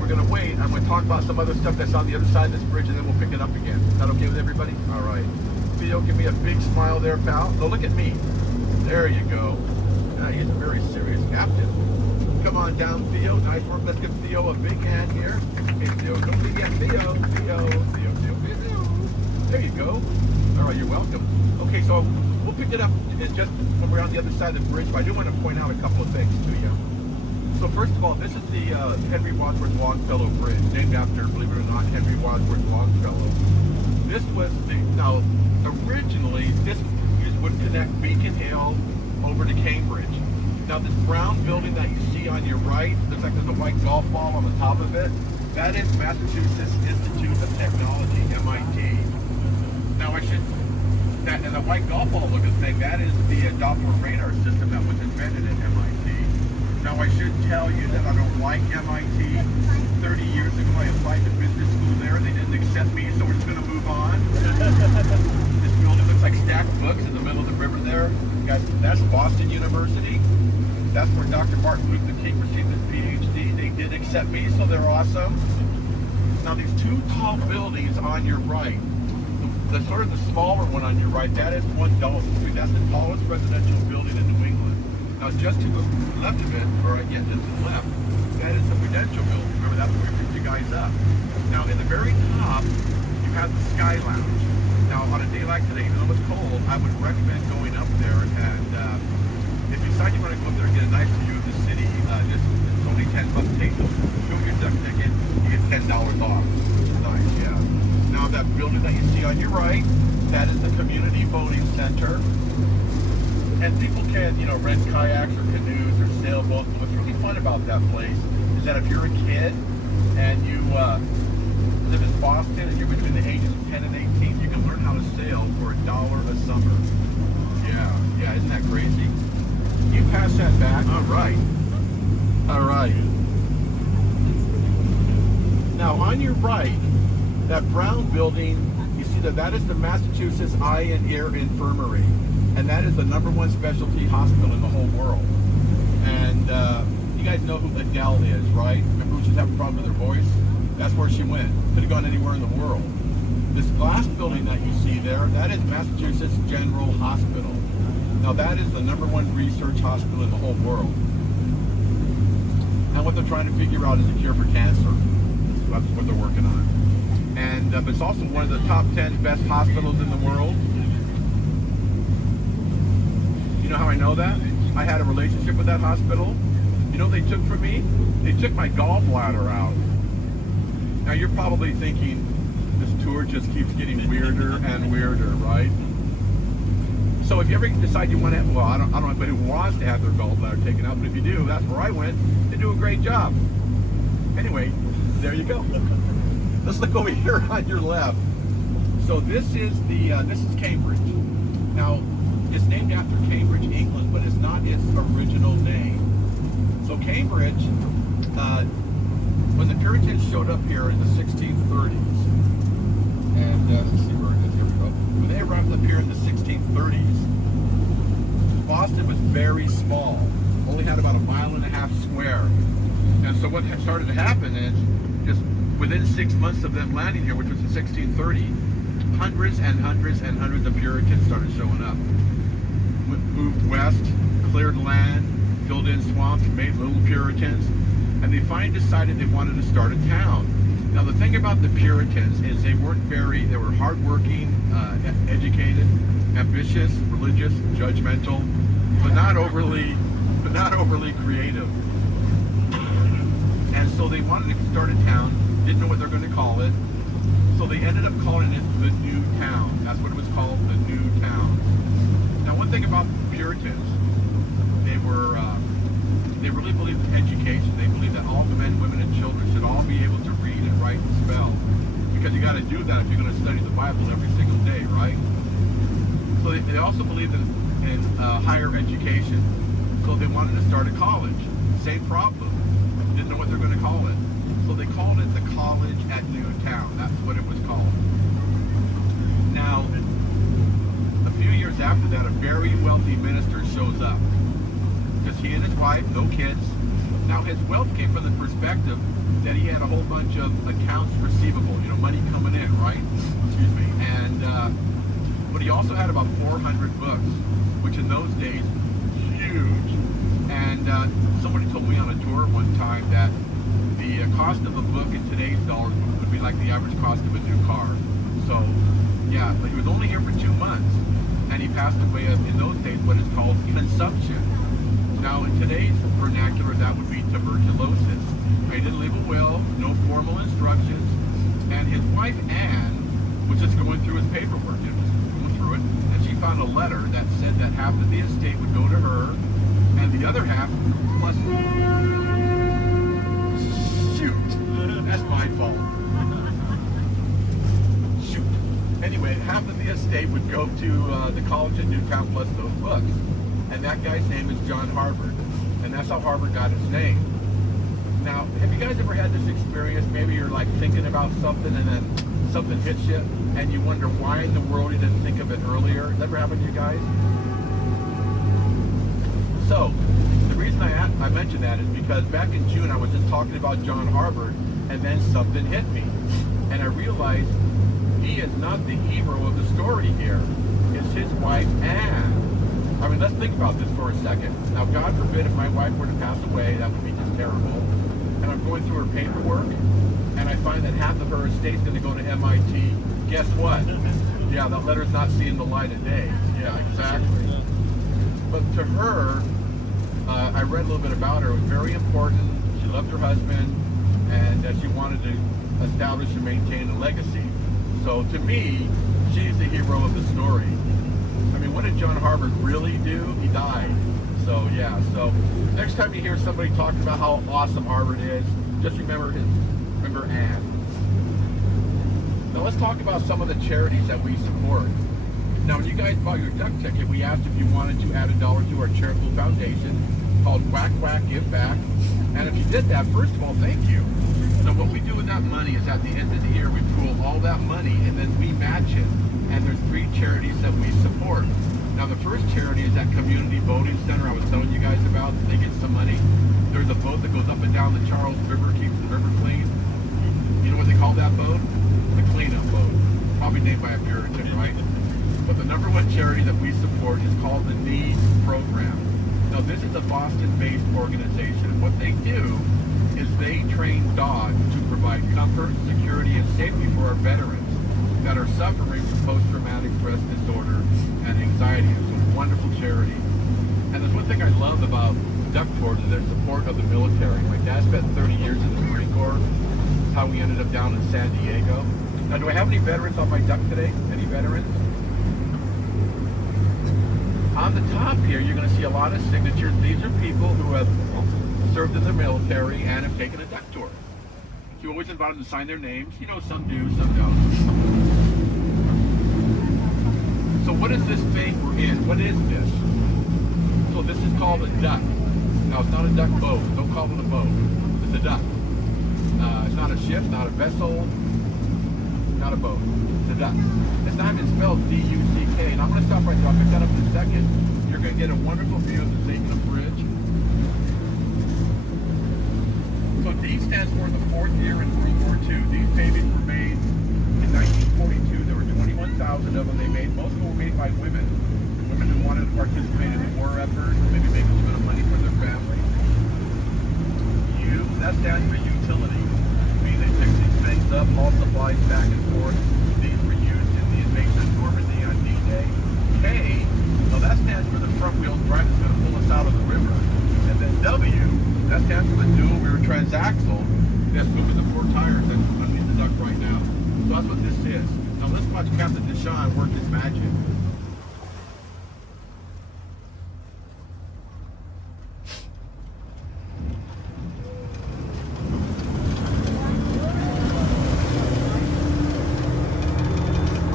we're gonna wait. I'm gonna talk about some other stuff that's on the other side of this bridge, and then we'll pick it up again. Is that okay with everybody? All right. Theo, give me a big smile there, pal. No, look at me. There you go. He's a very serious captain. Come on down, Theo. Nice work. Let's give Theo a big hand here. Hey, Theo, don't forget Theo. Theo. There you go. All right, you're welcome. Okay, so we'll pick it up just when we're on the other side of the bridge, but I do want to point out a couple of things to you. So first of all, this is the Henry Wadsworth Longfellow Bridge, named after, believe it or not, Henry Wadsworth Longfellow. This was now, originally, this would connect Beacon Hill over to Cambridge. Now this brown building that you see on your right, looks like there's a white golf ball on the top of it. That is Massachusetts Institute of Technology, MIT. Now and the white golf ball looking thing, that is the Doppler radar system that was invented at MIT. Now I should tell you that I don't like MIT. 30 years ago I applied to business school there, they didn't accept me, so we're just going to move on. This building looks like stacked books in the middle of the river there. Guys, that's Boston University. That's where Dr. Martin Luther King received his PhD. They did accept me, so they're awesome. Now these two tall buildings on your right, the sort of the smaller one on your right, that is one Dulles Street. That's the tallest residential building in New England. Now just to the left of it, or again, just to the left, that is the Prudential building. Remember, that's where we picked you guys up. Now in the very top, you have the Sky Lounge. Now on a day like today, even though it's cold, I would recommend going up there, and if you decide you want to go up there and get a nice view of the city, it's only $10 take. Go get your duck ticket, you get $10 off. Nice, yeah. Now that building that you see on your right, that is the Community Boating Center. And people can, rent kayaks or canoes or sailboats. But what's really fun about that place is that if you're a kid and you live in Boston and you're between the ages of 10 and 18, you can learn how to sail for $1 a summer. Yeah, isn't that crazy? You pass that back. All right. Now on your right, that brown building, you see that is the Massachusetts Eye and Ear Infirmary, and that is the #1 specialty hospital in the whole world. And you guys know who Adele is, right? Remember when she's having a problem with her voice? That's where she went. Could have gone anywhere in the world. This glass building that you see there, that is Massachusetts General Hospital. Now that is the #1 research hospital in the whole world. And what they're trying to figure out is a cure for cancer. That's what they're working on. And it's also one of the top 10 best hospitals in the world. You know how I know that? I had a relationship with that hospital. You know what they took from me? They took my gallbladder out. Now you're probably thinking, this tour just keeps getting weirder and weirder, right? So if you ever decide you want to have, well, I don't know anybody who wants to have their gallbladder taken out, but if you do, that's where I went. They do a great job. Anyway, there you go. Let's look over here on your left. So this is Cambridge. Now, it's named after Cambridge, England, but it's not its original name. So Cambridge, when the Puritans showed up here in the 1630s, and let's see where it is, here we go. When they arrived up here in the 1630s, Boston was very small, only had about 1.5 miles square. And so what had started to happen is, just within 6 months of them landing here, which was in 1630, hundreds and hundreds and hundreds of Puritans started showing up. Moved west, cleared land, filled in swamps, made little Puritans, and they finally decided they wanted to start a town. Now the thing about the Puritans is they were hardworking, educated, ambitious, religious, judgmental, but not overly creative. And so they wanted to start a town, didn't know what they're going to call it, so they ended up calling it the New Town. That's what it was called, the New Town. Now one thing about Puritans, they really believed in education. They believed that all the men, women, and children should all be able to read and write and spell. Because you got to do that if you're going to study the Bible every single day, right? So they also believed in higher education. So they wanted to start a college. Same problem. Didn't know what they're going to call it. So they called it the College at Newtown. That's what it was called. Now, a few years after that, a very wealthy minister shows up. Because he and his wife, no kids. Now, his wealth came from the perspective that he had a whole bunch of accounts receivable, money coming in, right? Excuse me. And, but he also had about 400 books, which in those days, huge. And somebody told me on a tour one time that the cost of a book in today's dollars would be like the average cost of a new car. So, yeah, but he was only here for 2 months. And he passed away of, in those days, what is called consumption. Now, in today's vernacular, that would be tuberculosis. He didn't leave a will, no formal instructions, and his wife, Anne, was just going through his paperwork, and she found a letter that said that half of the estate would go to her, and the other half plus... Shoot! That's my fault. Shoot. Anyway, half of the estate would go to the college at Newtown plus those books. And that guy's name is John Harvard. And that's how Harvard got its name. Now, have you guys ever had this experience? Maybe you're like thinking about something and then something hits you and you wonder why in the world you didn't think of it earlier. Has that ever happened to you guys? So, the reason I mention that is because back in June I was just talking about John Harvard and then something hit me. And I realized he is not the hero of the story here. It's his wife, Anne. I mean, let's think about this for a second. Now, God forbid if my wife were to pass away, that would be just terrible. And I'm going through her paperwork, and I find that half of her estate's going to go to MIT. Guess what? Yeah, that letter's not seeing the light of day. Yeah, exactly. But to her, I read a little bit about her. It was very important. She loved her husband, and she wanted to establish and maintain a legacy. So to me, she's the hero of the story. I mean, what did John Harvard really do? He died. So, yeah. So, next time you hear somebody talking about how awesome Harvard is, just remember Anne. Now, let's talk about some of the charities that we support. Now, when you guys bought your duck ticket, we asked if you wanted to add $1 to our charitable foundation called Quack Quack Give Back. And if you did that, first of all, thank you. So what we do with that money is at the end of the year, we pool all that money and then we match it. And there's 3 charities that we support. Now the first charity is that community boating center I was telling you guys about. They get some money. There's a boat that goes up and down the Charles River, keeps the river clean. You know what they call that boat? The cleanup boat. Probably named by a Puritan, right? But the #1 charity that we support is called the NEED program. Now this is a Boston-based organization. What they do is they train dogs to provide comfort, security, and safety for our veterans that are suffering from post-traumatic stress disorder and anxiety. It's a wonderful charity. And there's one thing I love about Duck Tours is their support of the military. My dad spent 30 years in the Marine Corps. That's how we ended up down in San Diego. Now, do I have any veterans on my duck today? Any veterans? On the top here, you're going to see a lot of signatures. These are people who have served in the military and have taken a duck tour. So you always invite them to sign their names. You know, some do, some don't. So what is this thing we're in? What is this? So this is called a duck. Now it's not a duck boat. Don't call it a boat. It's a duck. It's not a ship, not a vessel, not a boat. It's a duck. It's not even spelled D-U-C-K. And I'm going to stop right there. I'll pick that up in a second. You're going to get a wonderful view of the Zaken Bridge. So D stands for the 4th year in World War II. These babies were made in 1942. There were 21,000 of them they made. Most of them were made by women. Women who wanted to participate in the war effort, maybe make a little bit of money for their family. U, that stands for utility. Meaning they pick these things up, haul supplies back and forth. These were used in the invasion of Normandy on D-Day. K, well that stands for the front wheel drive that's going to pull us out of the river. And then W, that stands for the dual rear transaxle that's moving the 4 tires that's underneath the duck right now. So that's what this is. Now let's watch Captain Deshawn work his magic.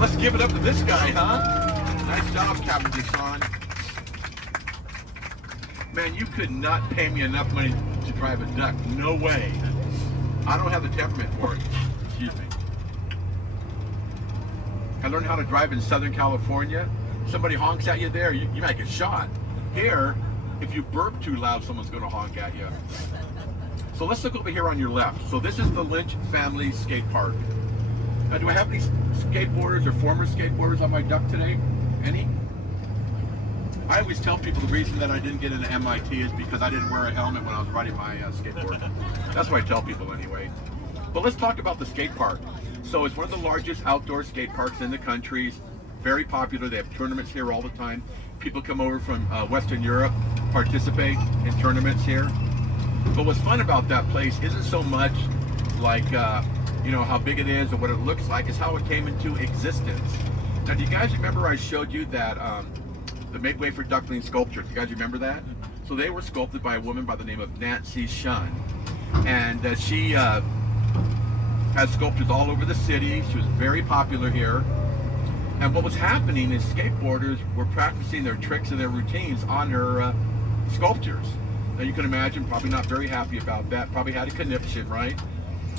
Let's give it up to this guy, huh? Nice job, Captain Deshaun. Man, you could not pay me enough money to drive a duck. No way. I don't have the temperament for it. Excuse me. I learned how to drive in Southern California. Somebody honks at you there, you might get shot. Here, if you burp too loud, someone's going to honk at you. So let's look over here on your left. So this is the Lynch family skate park. Now, do I have any skateboarders or former skateboarders on my duck today? Any? I always tell people the reason that I didn't get into MIT is because I didn't wear a helmet when I was riding my skateboard. That's what I tell people anyway. But let's talk about the skate park. So it's one of the largest outdoor skate parks in the country. Very popular. They have tournaments here all the time. People come over from Western Europe, participate in tournaments here. But what's fun about that place isn't so much like you know, how big it is or what it looks like, is how it came into existence. Now, do you guys remember I showed you that the Make Way for Duckling sculptures? You guys remember that? So they were sculpted by a woman by the name of Nancy Shun, and she has sculptures all over the city. She was very popular here. And what was happening is skateboarders were practicing their tricks and their routines on her sculptures. Now you can imagine, probably not very happy about that, probably had a conniption, right?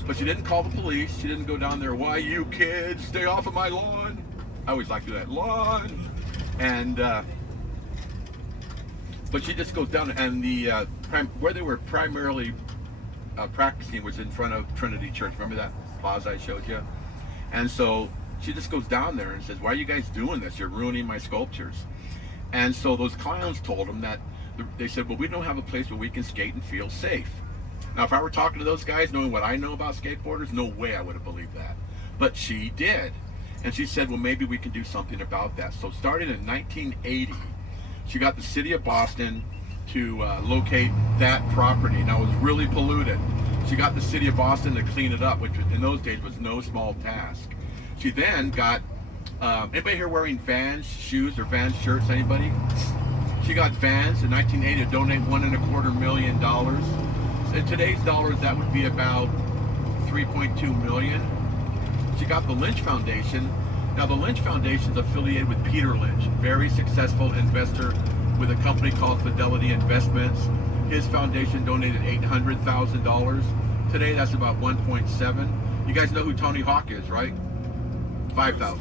But she didn't call the police. She didn't go down there, why you kids, stay off of my lawn. I always like to do that, lawn. And, but she just goes down, and the where they were primarily practicing was in front of Trinity Church. Remember that plaza I showed you? And so she just goes down there and says, why are you guys doing this? You're ruining my sculptures. And so those clowns told them that, they said, well, we don't have a place where we can skate and feel safe. Now, if I were talking to those guys, knowing what I know about skateboarders, no way I would have believed that. But she did. And she said, well, maybe we can do something about that. So starting in 1980, she got the city of Boston to locate that property. Now, it was really polluted. She got the city of Boston to clean it up, which in those days was no small task. She then got, anybody here wearing Vans shoes or Vans shirts, anybody? She got Vans in 1980 to donate $1.25 million. In today's dollars, that would be about 3.2 million. She got the Lynch Foundation. Now, the Lynch Foundation is affiliated with Peter Lynch, very successful investor with a company called Fidelity Investments. His foundation donated $800,000. Today, that's about 1.7. You guys know who Tony Hawk is, right? $5,000.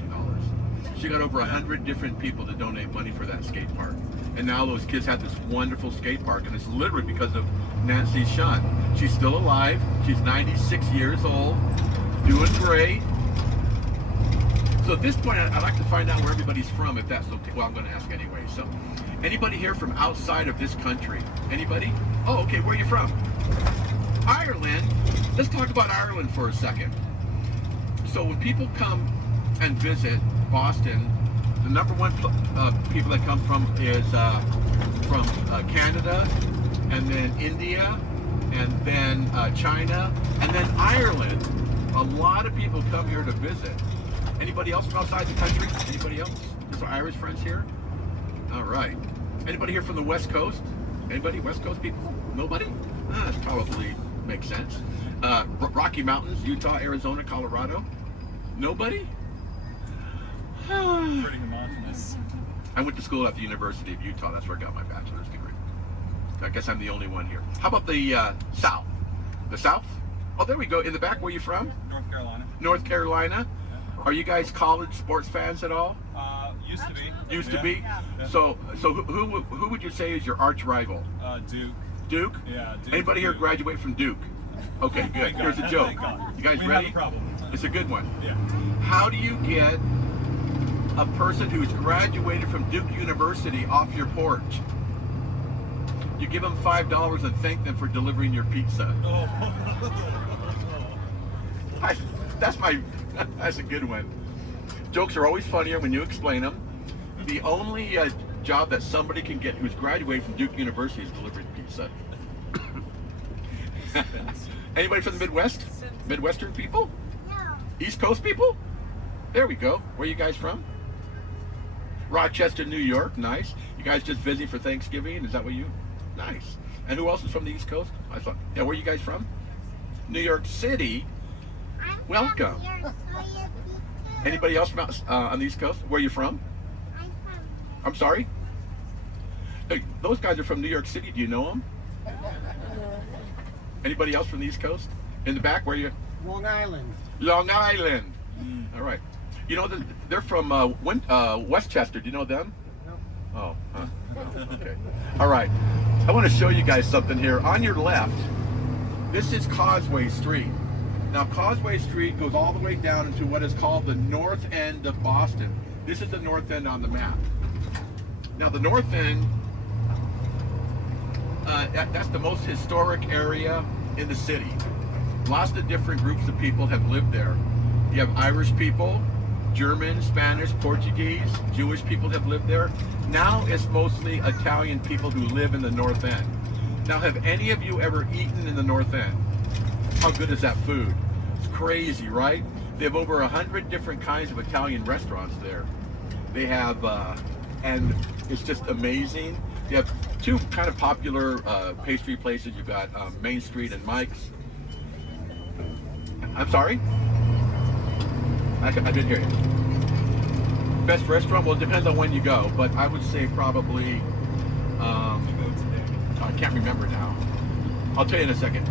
She got over 100 different people to donate money for that skate park. And now those kids have this wonderful skate park, and it's literally because of Nancy Shun. She's still alive. She's 96 years old, doing great. So at this point, I'd like to find out where everybody's from, if that's okay. Well, I'm going to ask anyway. So, anybody here from outside of this country? Anybody? Oh, okay. Where are you from? Ireland. Let's talk about Ireland for a second. So when people come and visit Boston, the number one people that come from is from Canada, and then India, and then China, and then Ireland. A lot of people come here to visit. Anybody else from outside the country? Anybody else? There's our Irish friends here? All right. Anybody here from the West Coast? Anybody? West Coast people? Nobody? That probably makes sense. Rocky Mountains, Utah, Arizona, Colorado? Nobody? Pretty homogenous. I went to school at the University of Utah. That's where I got my bachelor's degree. I guess I'm the only one here. How about the South? The South? Oh, there we go. In the back, where are you from? North Carolina. North Carolina? Are you guys college sports fans at all? Used to be. Used to be? Yeah. So who would you say is your arch rival? Duke. Duke? Yeah, Duke. Anybody here graduate from Duke? Okay, good. Thank Here's God. a joke. Thank God. You guys We ready? have a problem. It's a good one. Yeah. How do you get a person who's graduated from Duke University off your porch? You give them $5 and thank them for delivering your pizza. Oh. That's a good one. Jokes are always funnier when you explain them. The only job that somebody can get who's graduated from Duke University is delivering pizza. Anybody from the Midwest? Midwestern people? No. East Coast people? There we go. Where are you guys from? Rochester, New York. Nice. You guys just visiting for Thanksgiving? Is that what you? Nice. And who else is from the East Coast? I thought. Yeah, where are you guys from? New York City. I'm Welcome. From here, so you Anybody else from on the East Coast? Where are you from? I'm sorry? Hey, those guys are from New York City. Do you know them? Anybody else from the East Coast? In the back, where are you? Long Island. Long Island. All right. You know, they're from Westchester. Do you know them? No. Oh, huh. Oh, okay. All right. I want to show you guys something here. On your left, this is Causeway Street. Now, Causeway Street goes all the way down into what is called the north end of Boston. This is the north end on the map. Now, the north end, that's the most historic area in the city. Lots of different groups of people have lived there. You have Irish people, German, Spanish, Portuguese, Jewish people have lived there. Now it's mostly Italian people who live in the north end. Now, have any of you ever eaten in the north end? How good is that food? It's crazy, right? They have over 100 different kinds of Italian restaurants there. They have, and it's just amazing. You have two kind of popular pastry places. You've got Main Street and Mike's. I'm sorry? I didn't hear you. Best restaurant? Well, it depends on when you go, but I would say probably, I can't remember now. I'll tell you in a second.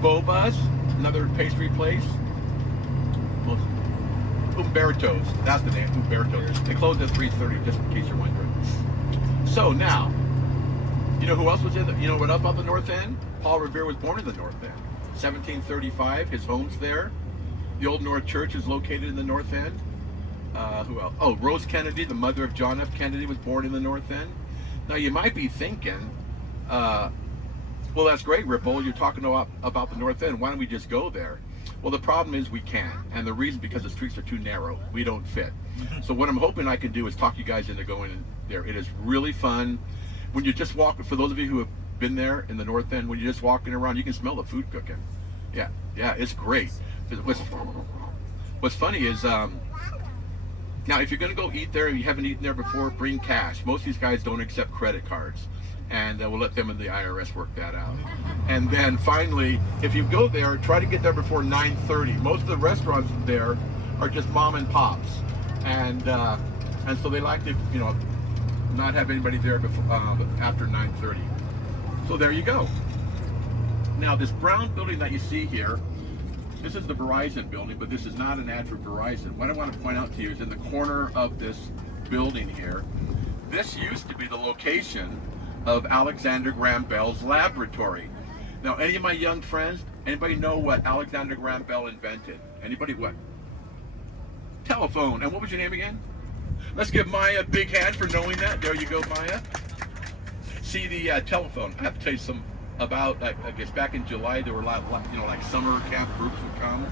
Boba's, another pastry place. Umberto's, that's the name, Umberto's. They closed at 3:30, just in case you're wondering. So now, you know who else was in the, you know what else about the North End? Paul Revere was born in the North End. 1735, his home's there. The Old North Church is located in the North End. Who else? Oh, Rose Kennedy, the mother of John F. Kennedy, was born in the North End. Now you might be thinking, well, that's great, Ripple. You're talking about the North End. Why don't we just go there? Well, the problem is we can't, and the reason because the streets are too narrow. We don't fit. So what I'm hoping I can do is talk you guys into going in there. It is really fun. When you just walk, for those of you who have been there in the North End, when you're just walking around, you can smell the food cooking. Yeah, it's great. What's funny is, now if you're going to go eat there and you haven't eaten there before, bring cash. Most of these guys don't accept credit cards, and we'll let them and the IRS work that out. And then finally, if you go there, try to get there before 9:30. Most of the restaurants there are just mom and pops, and so they like to, you know, not have anybody there before after 9:30. So there you go. Now this brown building that you see here, this is the Verizon building, but this is not an ad for Verizon. What I want to point out to you is in the corner of this building here, this used to be the location of Alexander Graham Bell's laboratory. Now, any of my young friends, anybody know what Alexander Graham Bell invented? Anybody what? Telephone. And what was your name again? Let's give Maya a big hand for knowing that. There you go, Maya. See, the telephone. I have to tell you some about, I guess back in July, there were a lot, you know, like summer camp groups would come.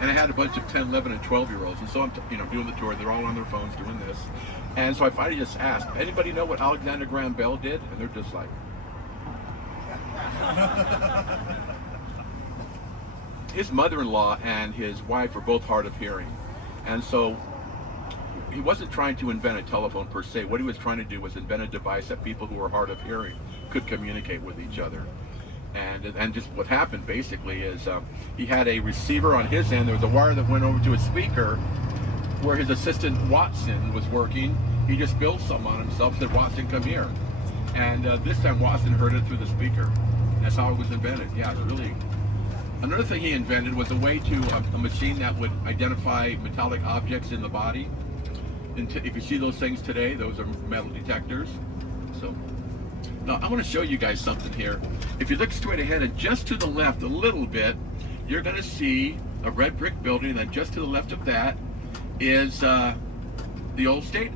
And I had a bunch of 10, 11, and 12-year-olds. And so I'm, you know, doing the tour. They're all on their phones doing this. And so I finally just asked, anybody know what Alexander Graham Bell did? And they're just like, his mother-in-law and his wife were both hard of hearing. And so he wasn't trying to invent a telephone per se. What he was trying to do was invent a device that people who were hard of hearing could communicate with each other. And just what happened basically is he had a receiver on his end. There was a wire that went over to a speaker where his assistant Watson was working. He just spilled some on himself, said, Watson, come here. And this time Watson heard it through the speaker. That's how it was invented. Yeah, it's really... Another thing he invented was a way to, a machine that would identify metallic objects in the body. And if you see those things today, those are metal detectors. So, now I want to show you guys something here. If you look straight ahead and just to the left a little bit, you're going to see a red brick building, and then just to the left of that is the old state,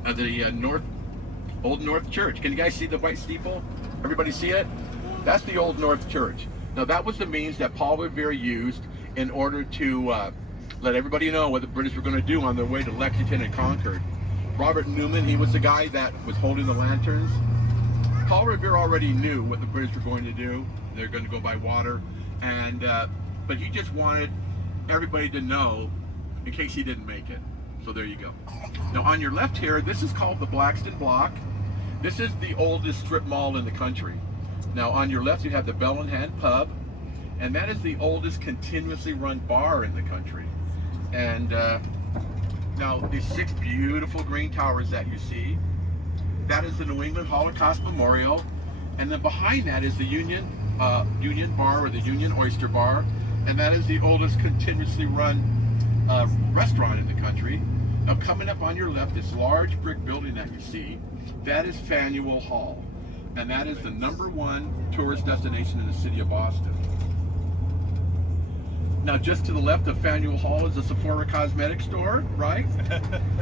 Old North Church. Can you guys see the white steeple? Everybody see it? That's the Old North Church. Now that was the means that Paul Revere used in order to let everybody know what the British were going to do on their way to Lexington and Concord. Robert Newman, he was the guy that was holding the lanterns. Paul Revere already knew what the British were going to do. They're going to go by water, and but he just wanted everybody to know in case he didn't make it. So there you go. Now on your left here, this is called the Blackston Block. This is the oldest strip mall in the country. Now on your left you have the Bell and Hand Pub, and that is the oldest continuously run bar in the country. And Now, these 6 beautiful green towers that you see, that is the New England Holocaust Memorial, and then behind that is the Union Bar, or the Union Oyster Bar, and that is the oldest continuously run restaurant in the country. Now, coming up on your left, this large brick building that you see, that is Faneuil Hall, and that is the #1 tourist destination in the city of Boston. Now, just to the left of Faneuil Hall is the Sephora cosmetic store, right?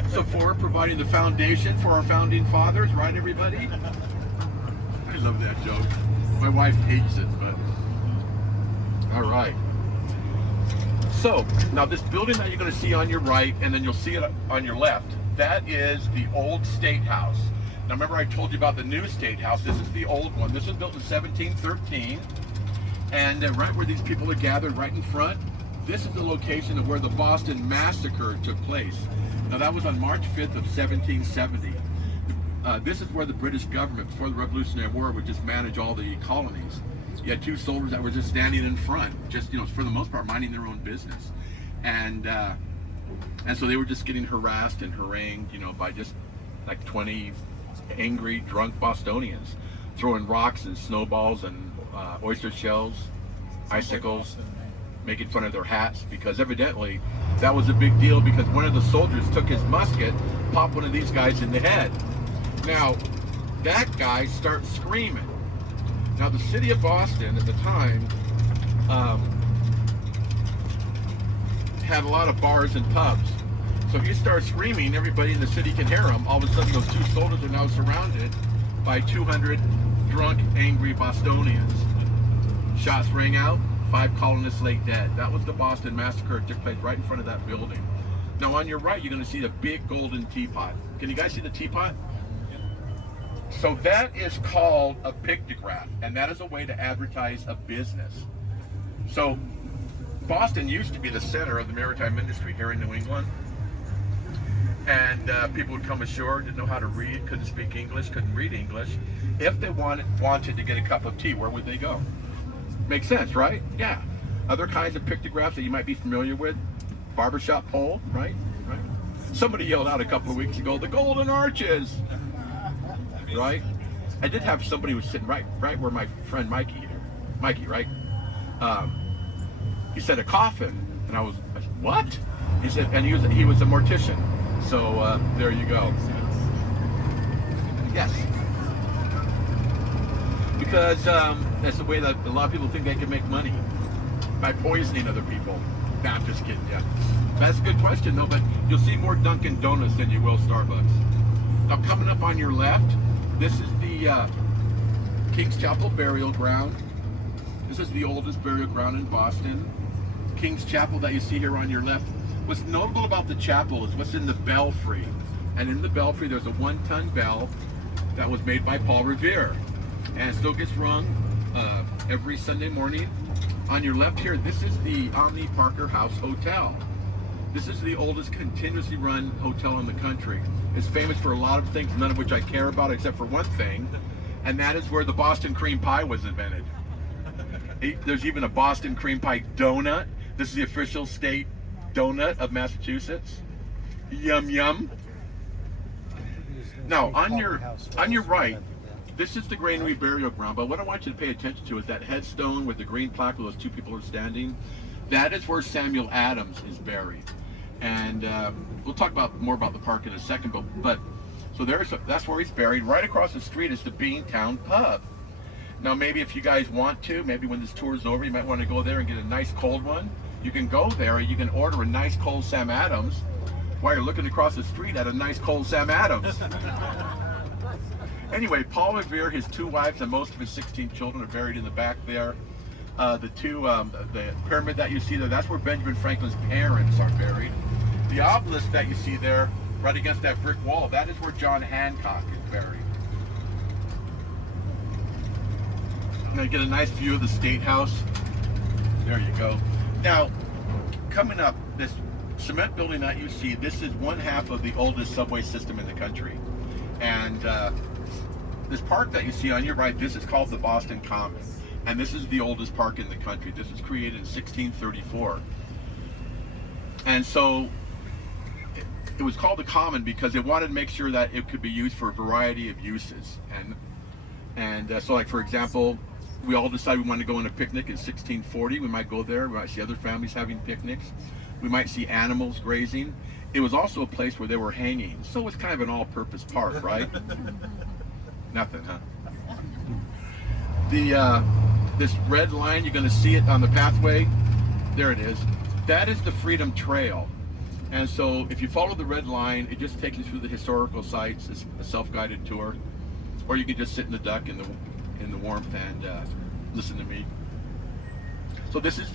Sephora providing the foundation for our founding fathers, right, everybody? I love that joke. My wife hates it, but all right. So, now this building that you're going to see on your right, and then you'll see it on your left, that is the old State House. Now, remember I told you about the new State House. This is the old one. This was built in 1713. And right where these people are gathered, right in front, this is the location of where the Boston Massacre took place. Now, that was on March 5th of 1770. This is where the British government, before the Revolutionary War, would just manage all the colonies. You had 2 soldiers that were just standing in front, just, for the most part, minding their own business. And so they were just getting harassed and harangued, by just like 20 angry, drunk Bostonians, throwing rocks and snowballs and oyster shells, icicles, making fun of their hats, because evidently that was a big deal, because one of the soldiers took his musket, popped one of these guys in the head. Now, that guy starts screaming. Now, the city of Boston at the time had a lot of bars and pubs. So he starts screaming, everybody in the city can hear him. All of a sudden, those 2 soldiers are now surrounded by 200 drunk, angry Bostonians. Shots rang out, 5 colonists lay dead. That was the Boston Massacre. It took place right in front of that building. Now, on your right, you're going to see the big golden teapot. Can you guys see the teapot? So that is called a pictograph, and that is a way to advertise a business. So Boston used to be the center of the maritime industry here in New England, and people would come ashore, didn't know how to read, couldn't speak English, couldn't read English. If they wanted to get a cup of tea, where would they go? Makes sense, right? Yeah. Other kinds of pictographs that you might be familiar with, barbershop pole, right? Somebody yelled out a couple of weeks ago, the Golden Arches. Right? I did have somebody who was sitting right where my friend Mikey, right? He said a coffin, and I was, what? He said, and he was a mortician. So there you go. Yes. Because that's the way that a lot of people think they can make money, by poisoning other people. Nah, I'm just kidding. Yeah, that's a good question though. But you'll see more Dunkin' Donuts than you will Starbucks. Now, coming up on your left, this is the King's Chapel burial ground. This is the oldest burial ground in Boston. King's Chapel that you see here on your left. What's notable about the chapel is what's in the belfry. And in the belfry, there's a 1-ton bell that was made by Paul Revere. And it still gets rung every Sunday morning. On your left here, this is the Omni Parker House Hotel. This is the oldest continuously run hotel in the country. It's famous for a lot of things, none of which I care about except for one thing, and that is where the Boston cream pie was invented. There's even a Boston cream pie donut. This is the official state donut of Massachusetts. Yum yum. Now, on your right, this is the Granary Burial Ground, but what I want you to pay attention to is that headstone with the green plaque where those 2 people are standing. That is where Samuel Adams is buried. And we'll talk more about the park in a second, but so that's where he's buried. Right across the street is the Beantown Pub. Now, maybe if you guys want to, maybe when this tour is over, you might want to go there and get a nice cold one. You can go there and you can order a nice cold Sam Adams while you're looking across the street at a nice cold Sam Adams. Anyway, Paul Revere, his 2 wives, and most of his 16 children are buried in the back there. The pyramid that you see there, that's where Benjamin Franklin's parents are buried. The obelisk that you see there, right against that brick wall, that is where John Hancock is buried. Now you get a nice view of the State House. There you go. Now, coming up, this cement building that you see, this is 1/2 of the oldest subway system in the country. And this park that you see on your right, this is called the Boston Common. And this is the oldest park in the country. This was created in 1634. And so it was called the Common because they wanted to make sure that it could be used for a variety of uses. And so, like for example, we all decided we wanted to go on a picnic in 1640. We might go there. We might see other families having picnics. We might see animals grazing. It was also a place where they were hanging. So it was kind of an all-purpose park, right? Nothing, huh? This red line, you're going to see it on the pathway. There it is. That is the Freedom Trail. And so if you follow the red line, it just takes you through the historical sites. It's a self-guided tour. Or you can just sit in the duck in the warmth and listen to me. So this is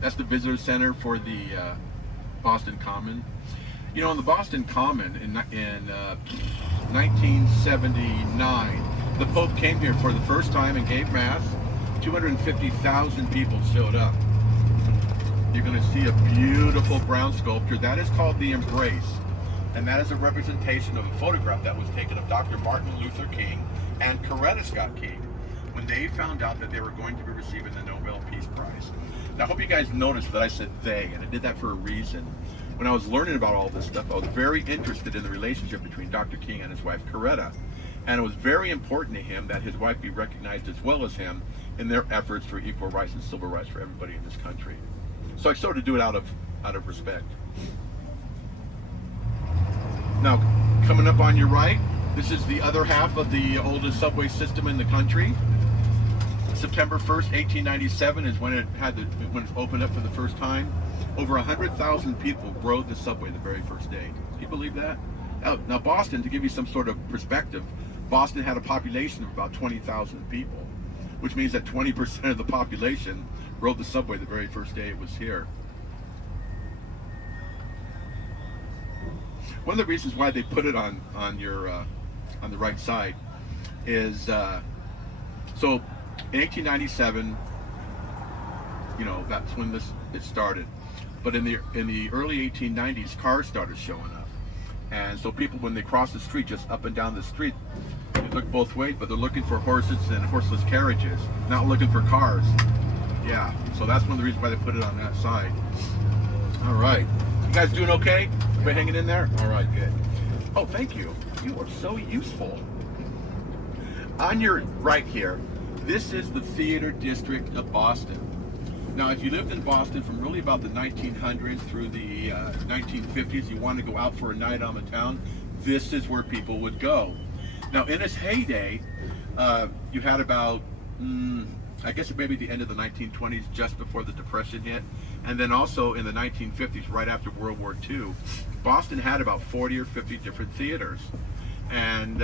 that's the visitor center for the Boston Common. You know, on the Boston Common in 1979, the Pope came here for the first time and gave mass. 250,000 people showed up. You're going to see a beautiful bronze sculpture. That is called the Embrace. And that is a representation of a photograph that was taken of Dr. Martin Luther King and Coretta Scott King when they found out that they were going to be receiving the Nobel Peace Prize. Now, I hope you guys noticed that I said they, and I did that for a reason. When I was learning about all this stuff, I was very interested in the relationship between Dr. King and his wife Coretta. And it was very important to him that his wife be recognized as well as him in their efforts for equal rights and civil rights for everybody in this country. So I sort of do it out of respect. Now, coming up on your right, this is the other half of the oldest subway system in the country. September 1st, 1897 is when it opened up for the first time. Over 100,000 people rode the subway the very first day. Can you believe that? Now Boston, to give you some sort of perspective, Boston had a population of about 20,000 people, which means that 20% of the population rode the subway the very first day it was here. One of the reasons why they put it on the right side is so in 1897, you know, that's when it started. But in the early 1890s, cars started showing up, and so people, when they cross the street, just up and down the street, they look both ways, but they're looking for horses and horseless carriages, not looking for cars. Yeah, so that's one of the reasons why they put it on that side. All right, you guys doing okay? Everybody hanging in there? All right, good. Oh, thank you. You are so useful. On your right here, this is the theater district of Boston. Now, if you lived in Boston from really about the 1900s through the 1950s, you want to go out for a night on the town, this is where people would go. Now, in its heyday, you had about, I guess maybe the end of the 1920s, just before the Depression hit, and then also in the 1950s, right after World War II, Boston had about 40 or 50 different theaters. And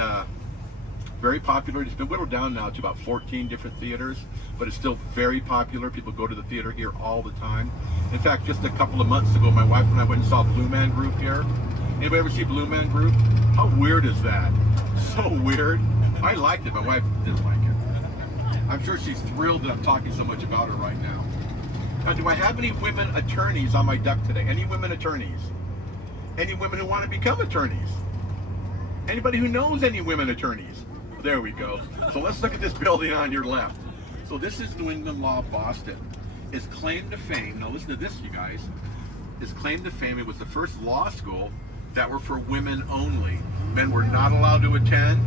very popular. It's been whittled down now to about 14 different theaters, but it's still very popular. People go to the theater here all the time. In fact, just a couple of months ago, my wife and I went and saw Blue Man Group here. Anybody ever see Blue Man Group? How weird is that? So weird. I liked it. My wife didn't like it. I'm sure she's thrilled that I'm talking so much about her right now. Now, do I have any women attorneys on my duck today? Any women attorneys? Any women who want to become attorneys? Anybody who knows any women attorneys? There we go. So let's look at this building on your left. So this is New England Law Boston. Its claim to fame, now listen to this, you guys. Its claim to fame, it was the first law school that were for women only. Men were not allowed to attend.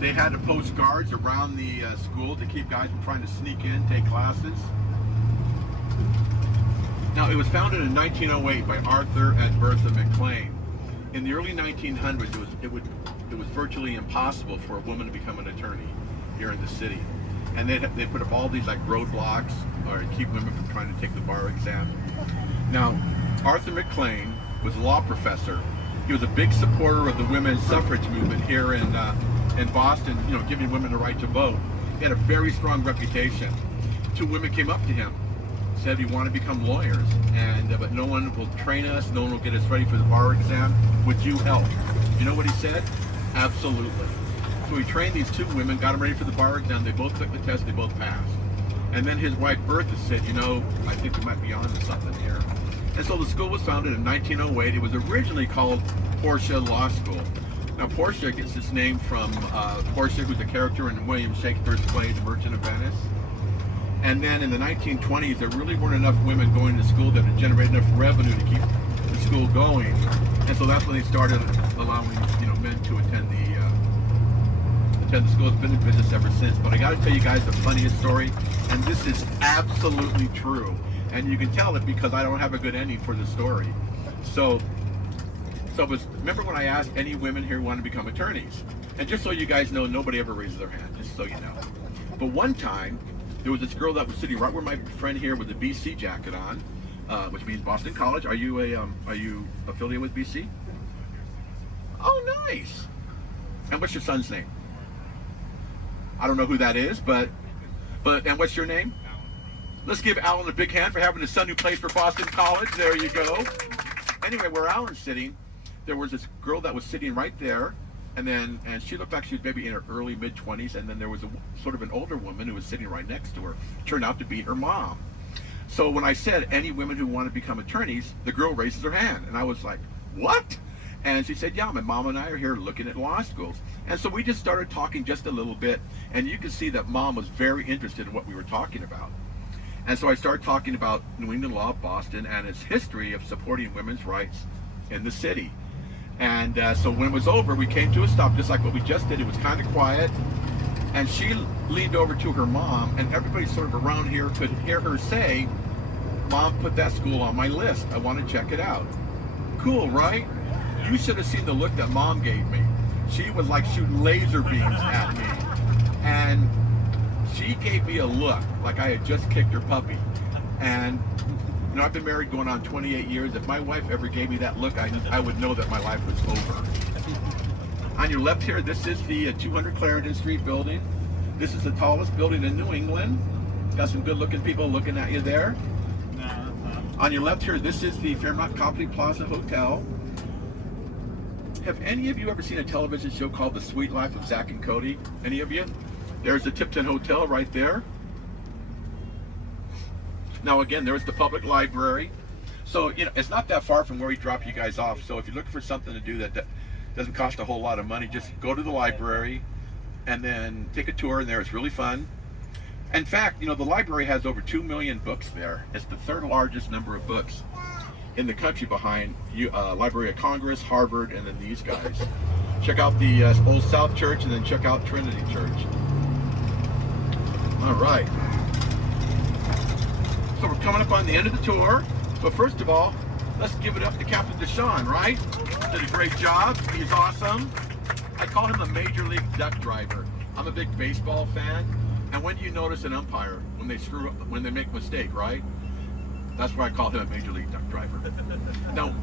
They had to post guards around the school to keep guys from trying to sneak in, take classes. Now, it was founded in 1908 by Arthur and Bertha McLean. In the early 1900s, it was virtually impossible for a woman to become an attorney here in the city. And they put up all these like roadblocks or keep women from trying to take the bar exam. Now, Arthur McLean was a law professor. He was a big supporter of the women's suffrage movement here in Boston, you know, giving women the right to vote. He had a very strong reputation. Two women came up to him, said, "We want to become lawyers, but no one will train us, no one will get us ready for the bar exam. Would you help?" You know what he said? Absolutely. So he trained these two women, got them ready for the bar exam. They both took the test, they both passed. And then his wife Bertha said, "You know, I think we might be on to something here." And so the school was founded in 1908. It was originally called Portia Law School. Now, Portia gets its name from Portia, who's a character in William Shakespeare's play, The Merchant of Venice. And then in the 1920s, there really weren't enough women going to school that would generate enough revenue to keep school going, and so that's when they started allowing men to attend the school. It's been in business ever since. But I got to tell you guys the funniest story, and this is absolutely true, and you can tell it because I don't have a good ending for the story. So remember when I asked any women here who want to become attorneys? And just so you guys know, nobody ever raises their hand, just so you know. But one time, there was this girl that was sitting right where my friend here with the BC jacket on, which means Boston College. Are you affiliated with BC? Oh, nice. And what's your son's name? I don't know who that is, but and what's your name? Let's give Alan a big hand for having a son who plays for Boston College. There you go. Anyway, where Alan's sitting, there was this girl that was sitting right there, and she looked like she was maybe in her early mid-20s, and then there was a sort of an older woman who was sitting right next to her. Turned out to be her mom. So when I said any women who want to become attorneys, the girl raises her hand, and I was like, what? And she said, yeah, my mom and I are here looking at law schools. And so we just started talking just a little bit, and you could see that mom was very interested in what we were talking about. And so I started talking about New England law of Boston and its history of supporting women's rights in the city. And so when it was over, we came to a stop, just like what we just did. It was kind of quiet. And she leaned over to her mom, and everybody sort of around here could hear her say, Mom put that school on my list. I want to check it out. Cool, right? You should have seen the look that Mom gave me. She was like shooting laser beams at me. And she gave me a look like I had just kicked her puppy. And I've been married going on 28 years. If my wife ever gave me that look, I would know that my life was over. On your left here, this is the 200 Clarendon Street building. This is the tallest building in New England. Got some good looking people looking at you there. On your left here, this is the Fairmont Copley Plaza Hotel. Have any of you ever seen a television show called The Sweet Life of Zach and Cody? Any of you? There's the Tipton Hotel right there. Now again, there's the public library. So, it's not that far from where we drop you guys off. So if you're looking for something to do that doesn't cost a whole lot of money, just go to the library and then take a tour in there. It's really fun. In fact, the library has over 2 million books there. It's the third largest number of books in the country behind Library of Congress, Harvard, and then these guys. Check out the Old South Church, and then check out Trinity Church. All right. So we're coming up on the end of the tour. But first of all, let's give it up to Captain Deshawn, right? Did a great job. He's awesome. I call him the Major League Duck Driver. I'm a big baseball fan. And when do you notice an umpire? When they screw up, when they make a mistake, right? That's why I call him a Major League Duck Driver. Now,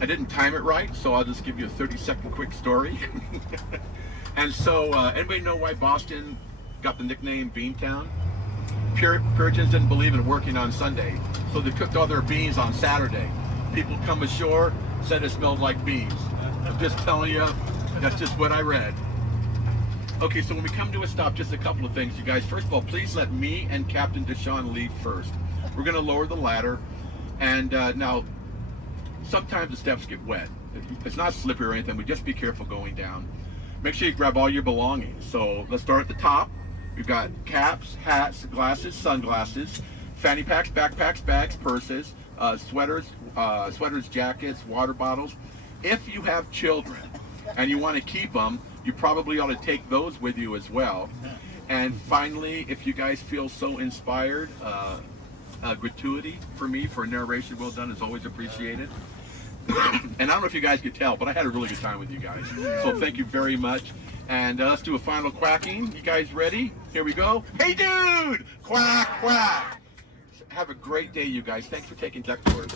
I didn't time it right, so I'll just give you a 30-second quick story. And so, anybody know why Boston got the nickname Beantown? Puritans didn't believe in working on Sunday, so they cooked all their beans on Saturday. People come ashore, said it smelled like beans. I'm just telling you, that's just what I read. Okay, so when we come to a stop, just a couple of things, you guys. First of all, please let me and Captain Deshawn leave first. We're going to lower the ladder, and now, sometimes the steps get wet. It's not slippery or anything, but just be careful going down. Make sure you grab all your belongings. So let's start at the top. We've got caps, hats, glasses, sunglasses, fanny packs, backpacks, bags, purses, sweaters, jackets, water bottles. If you have children and you want to keep them, you probably ought to take those with you as well. And finally, if you guys feel so inspired, gratuity for me for a narration well done is always appreciated. And I don't know if you guys could tell, but I had a really good time with you guys. So thank you very much. And let's do a final quacking. You guys ready? Here we go. Hey, dude! Quack, quack! Have a great day, you guys. Thanks for taking duck tours.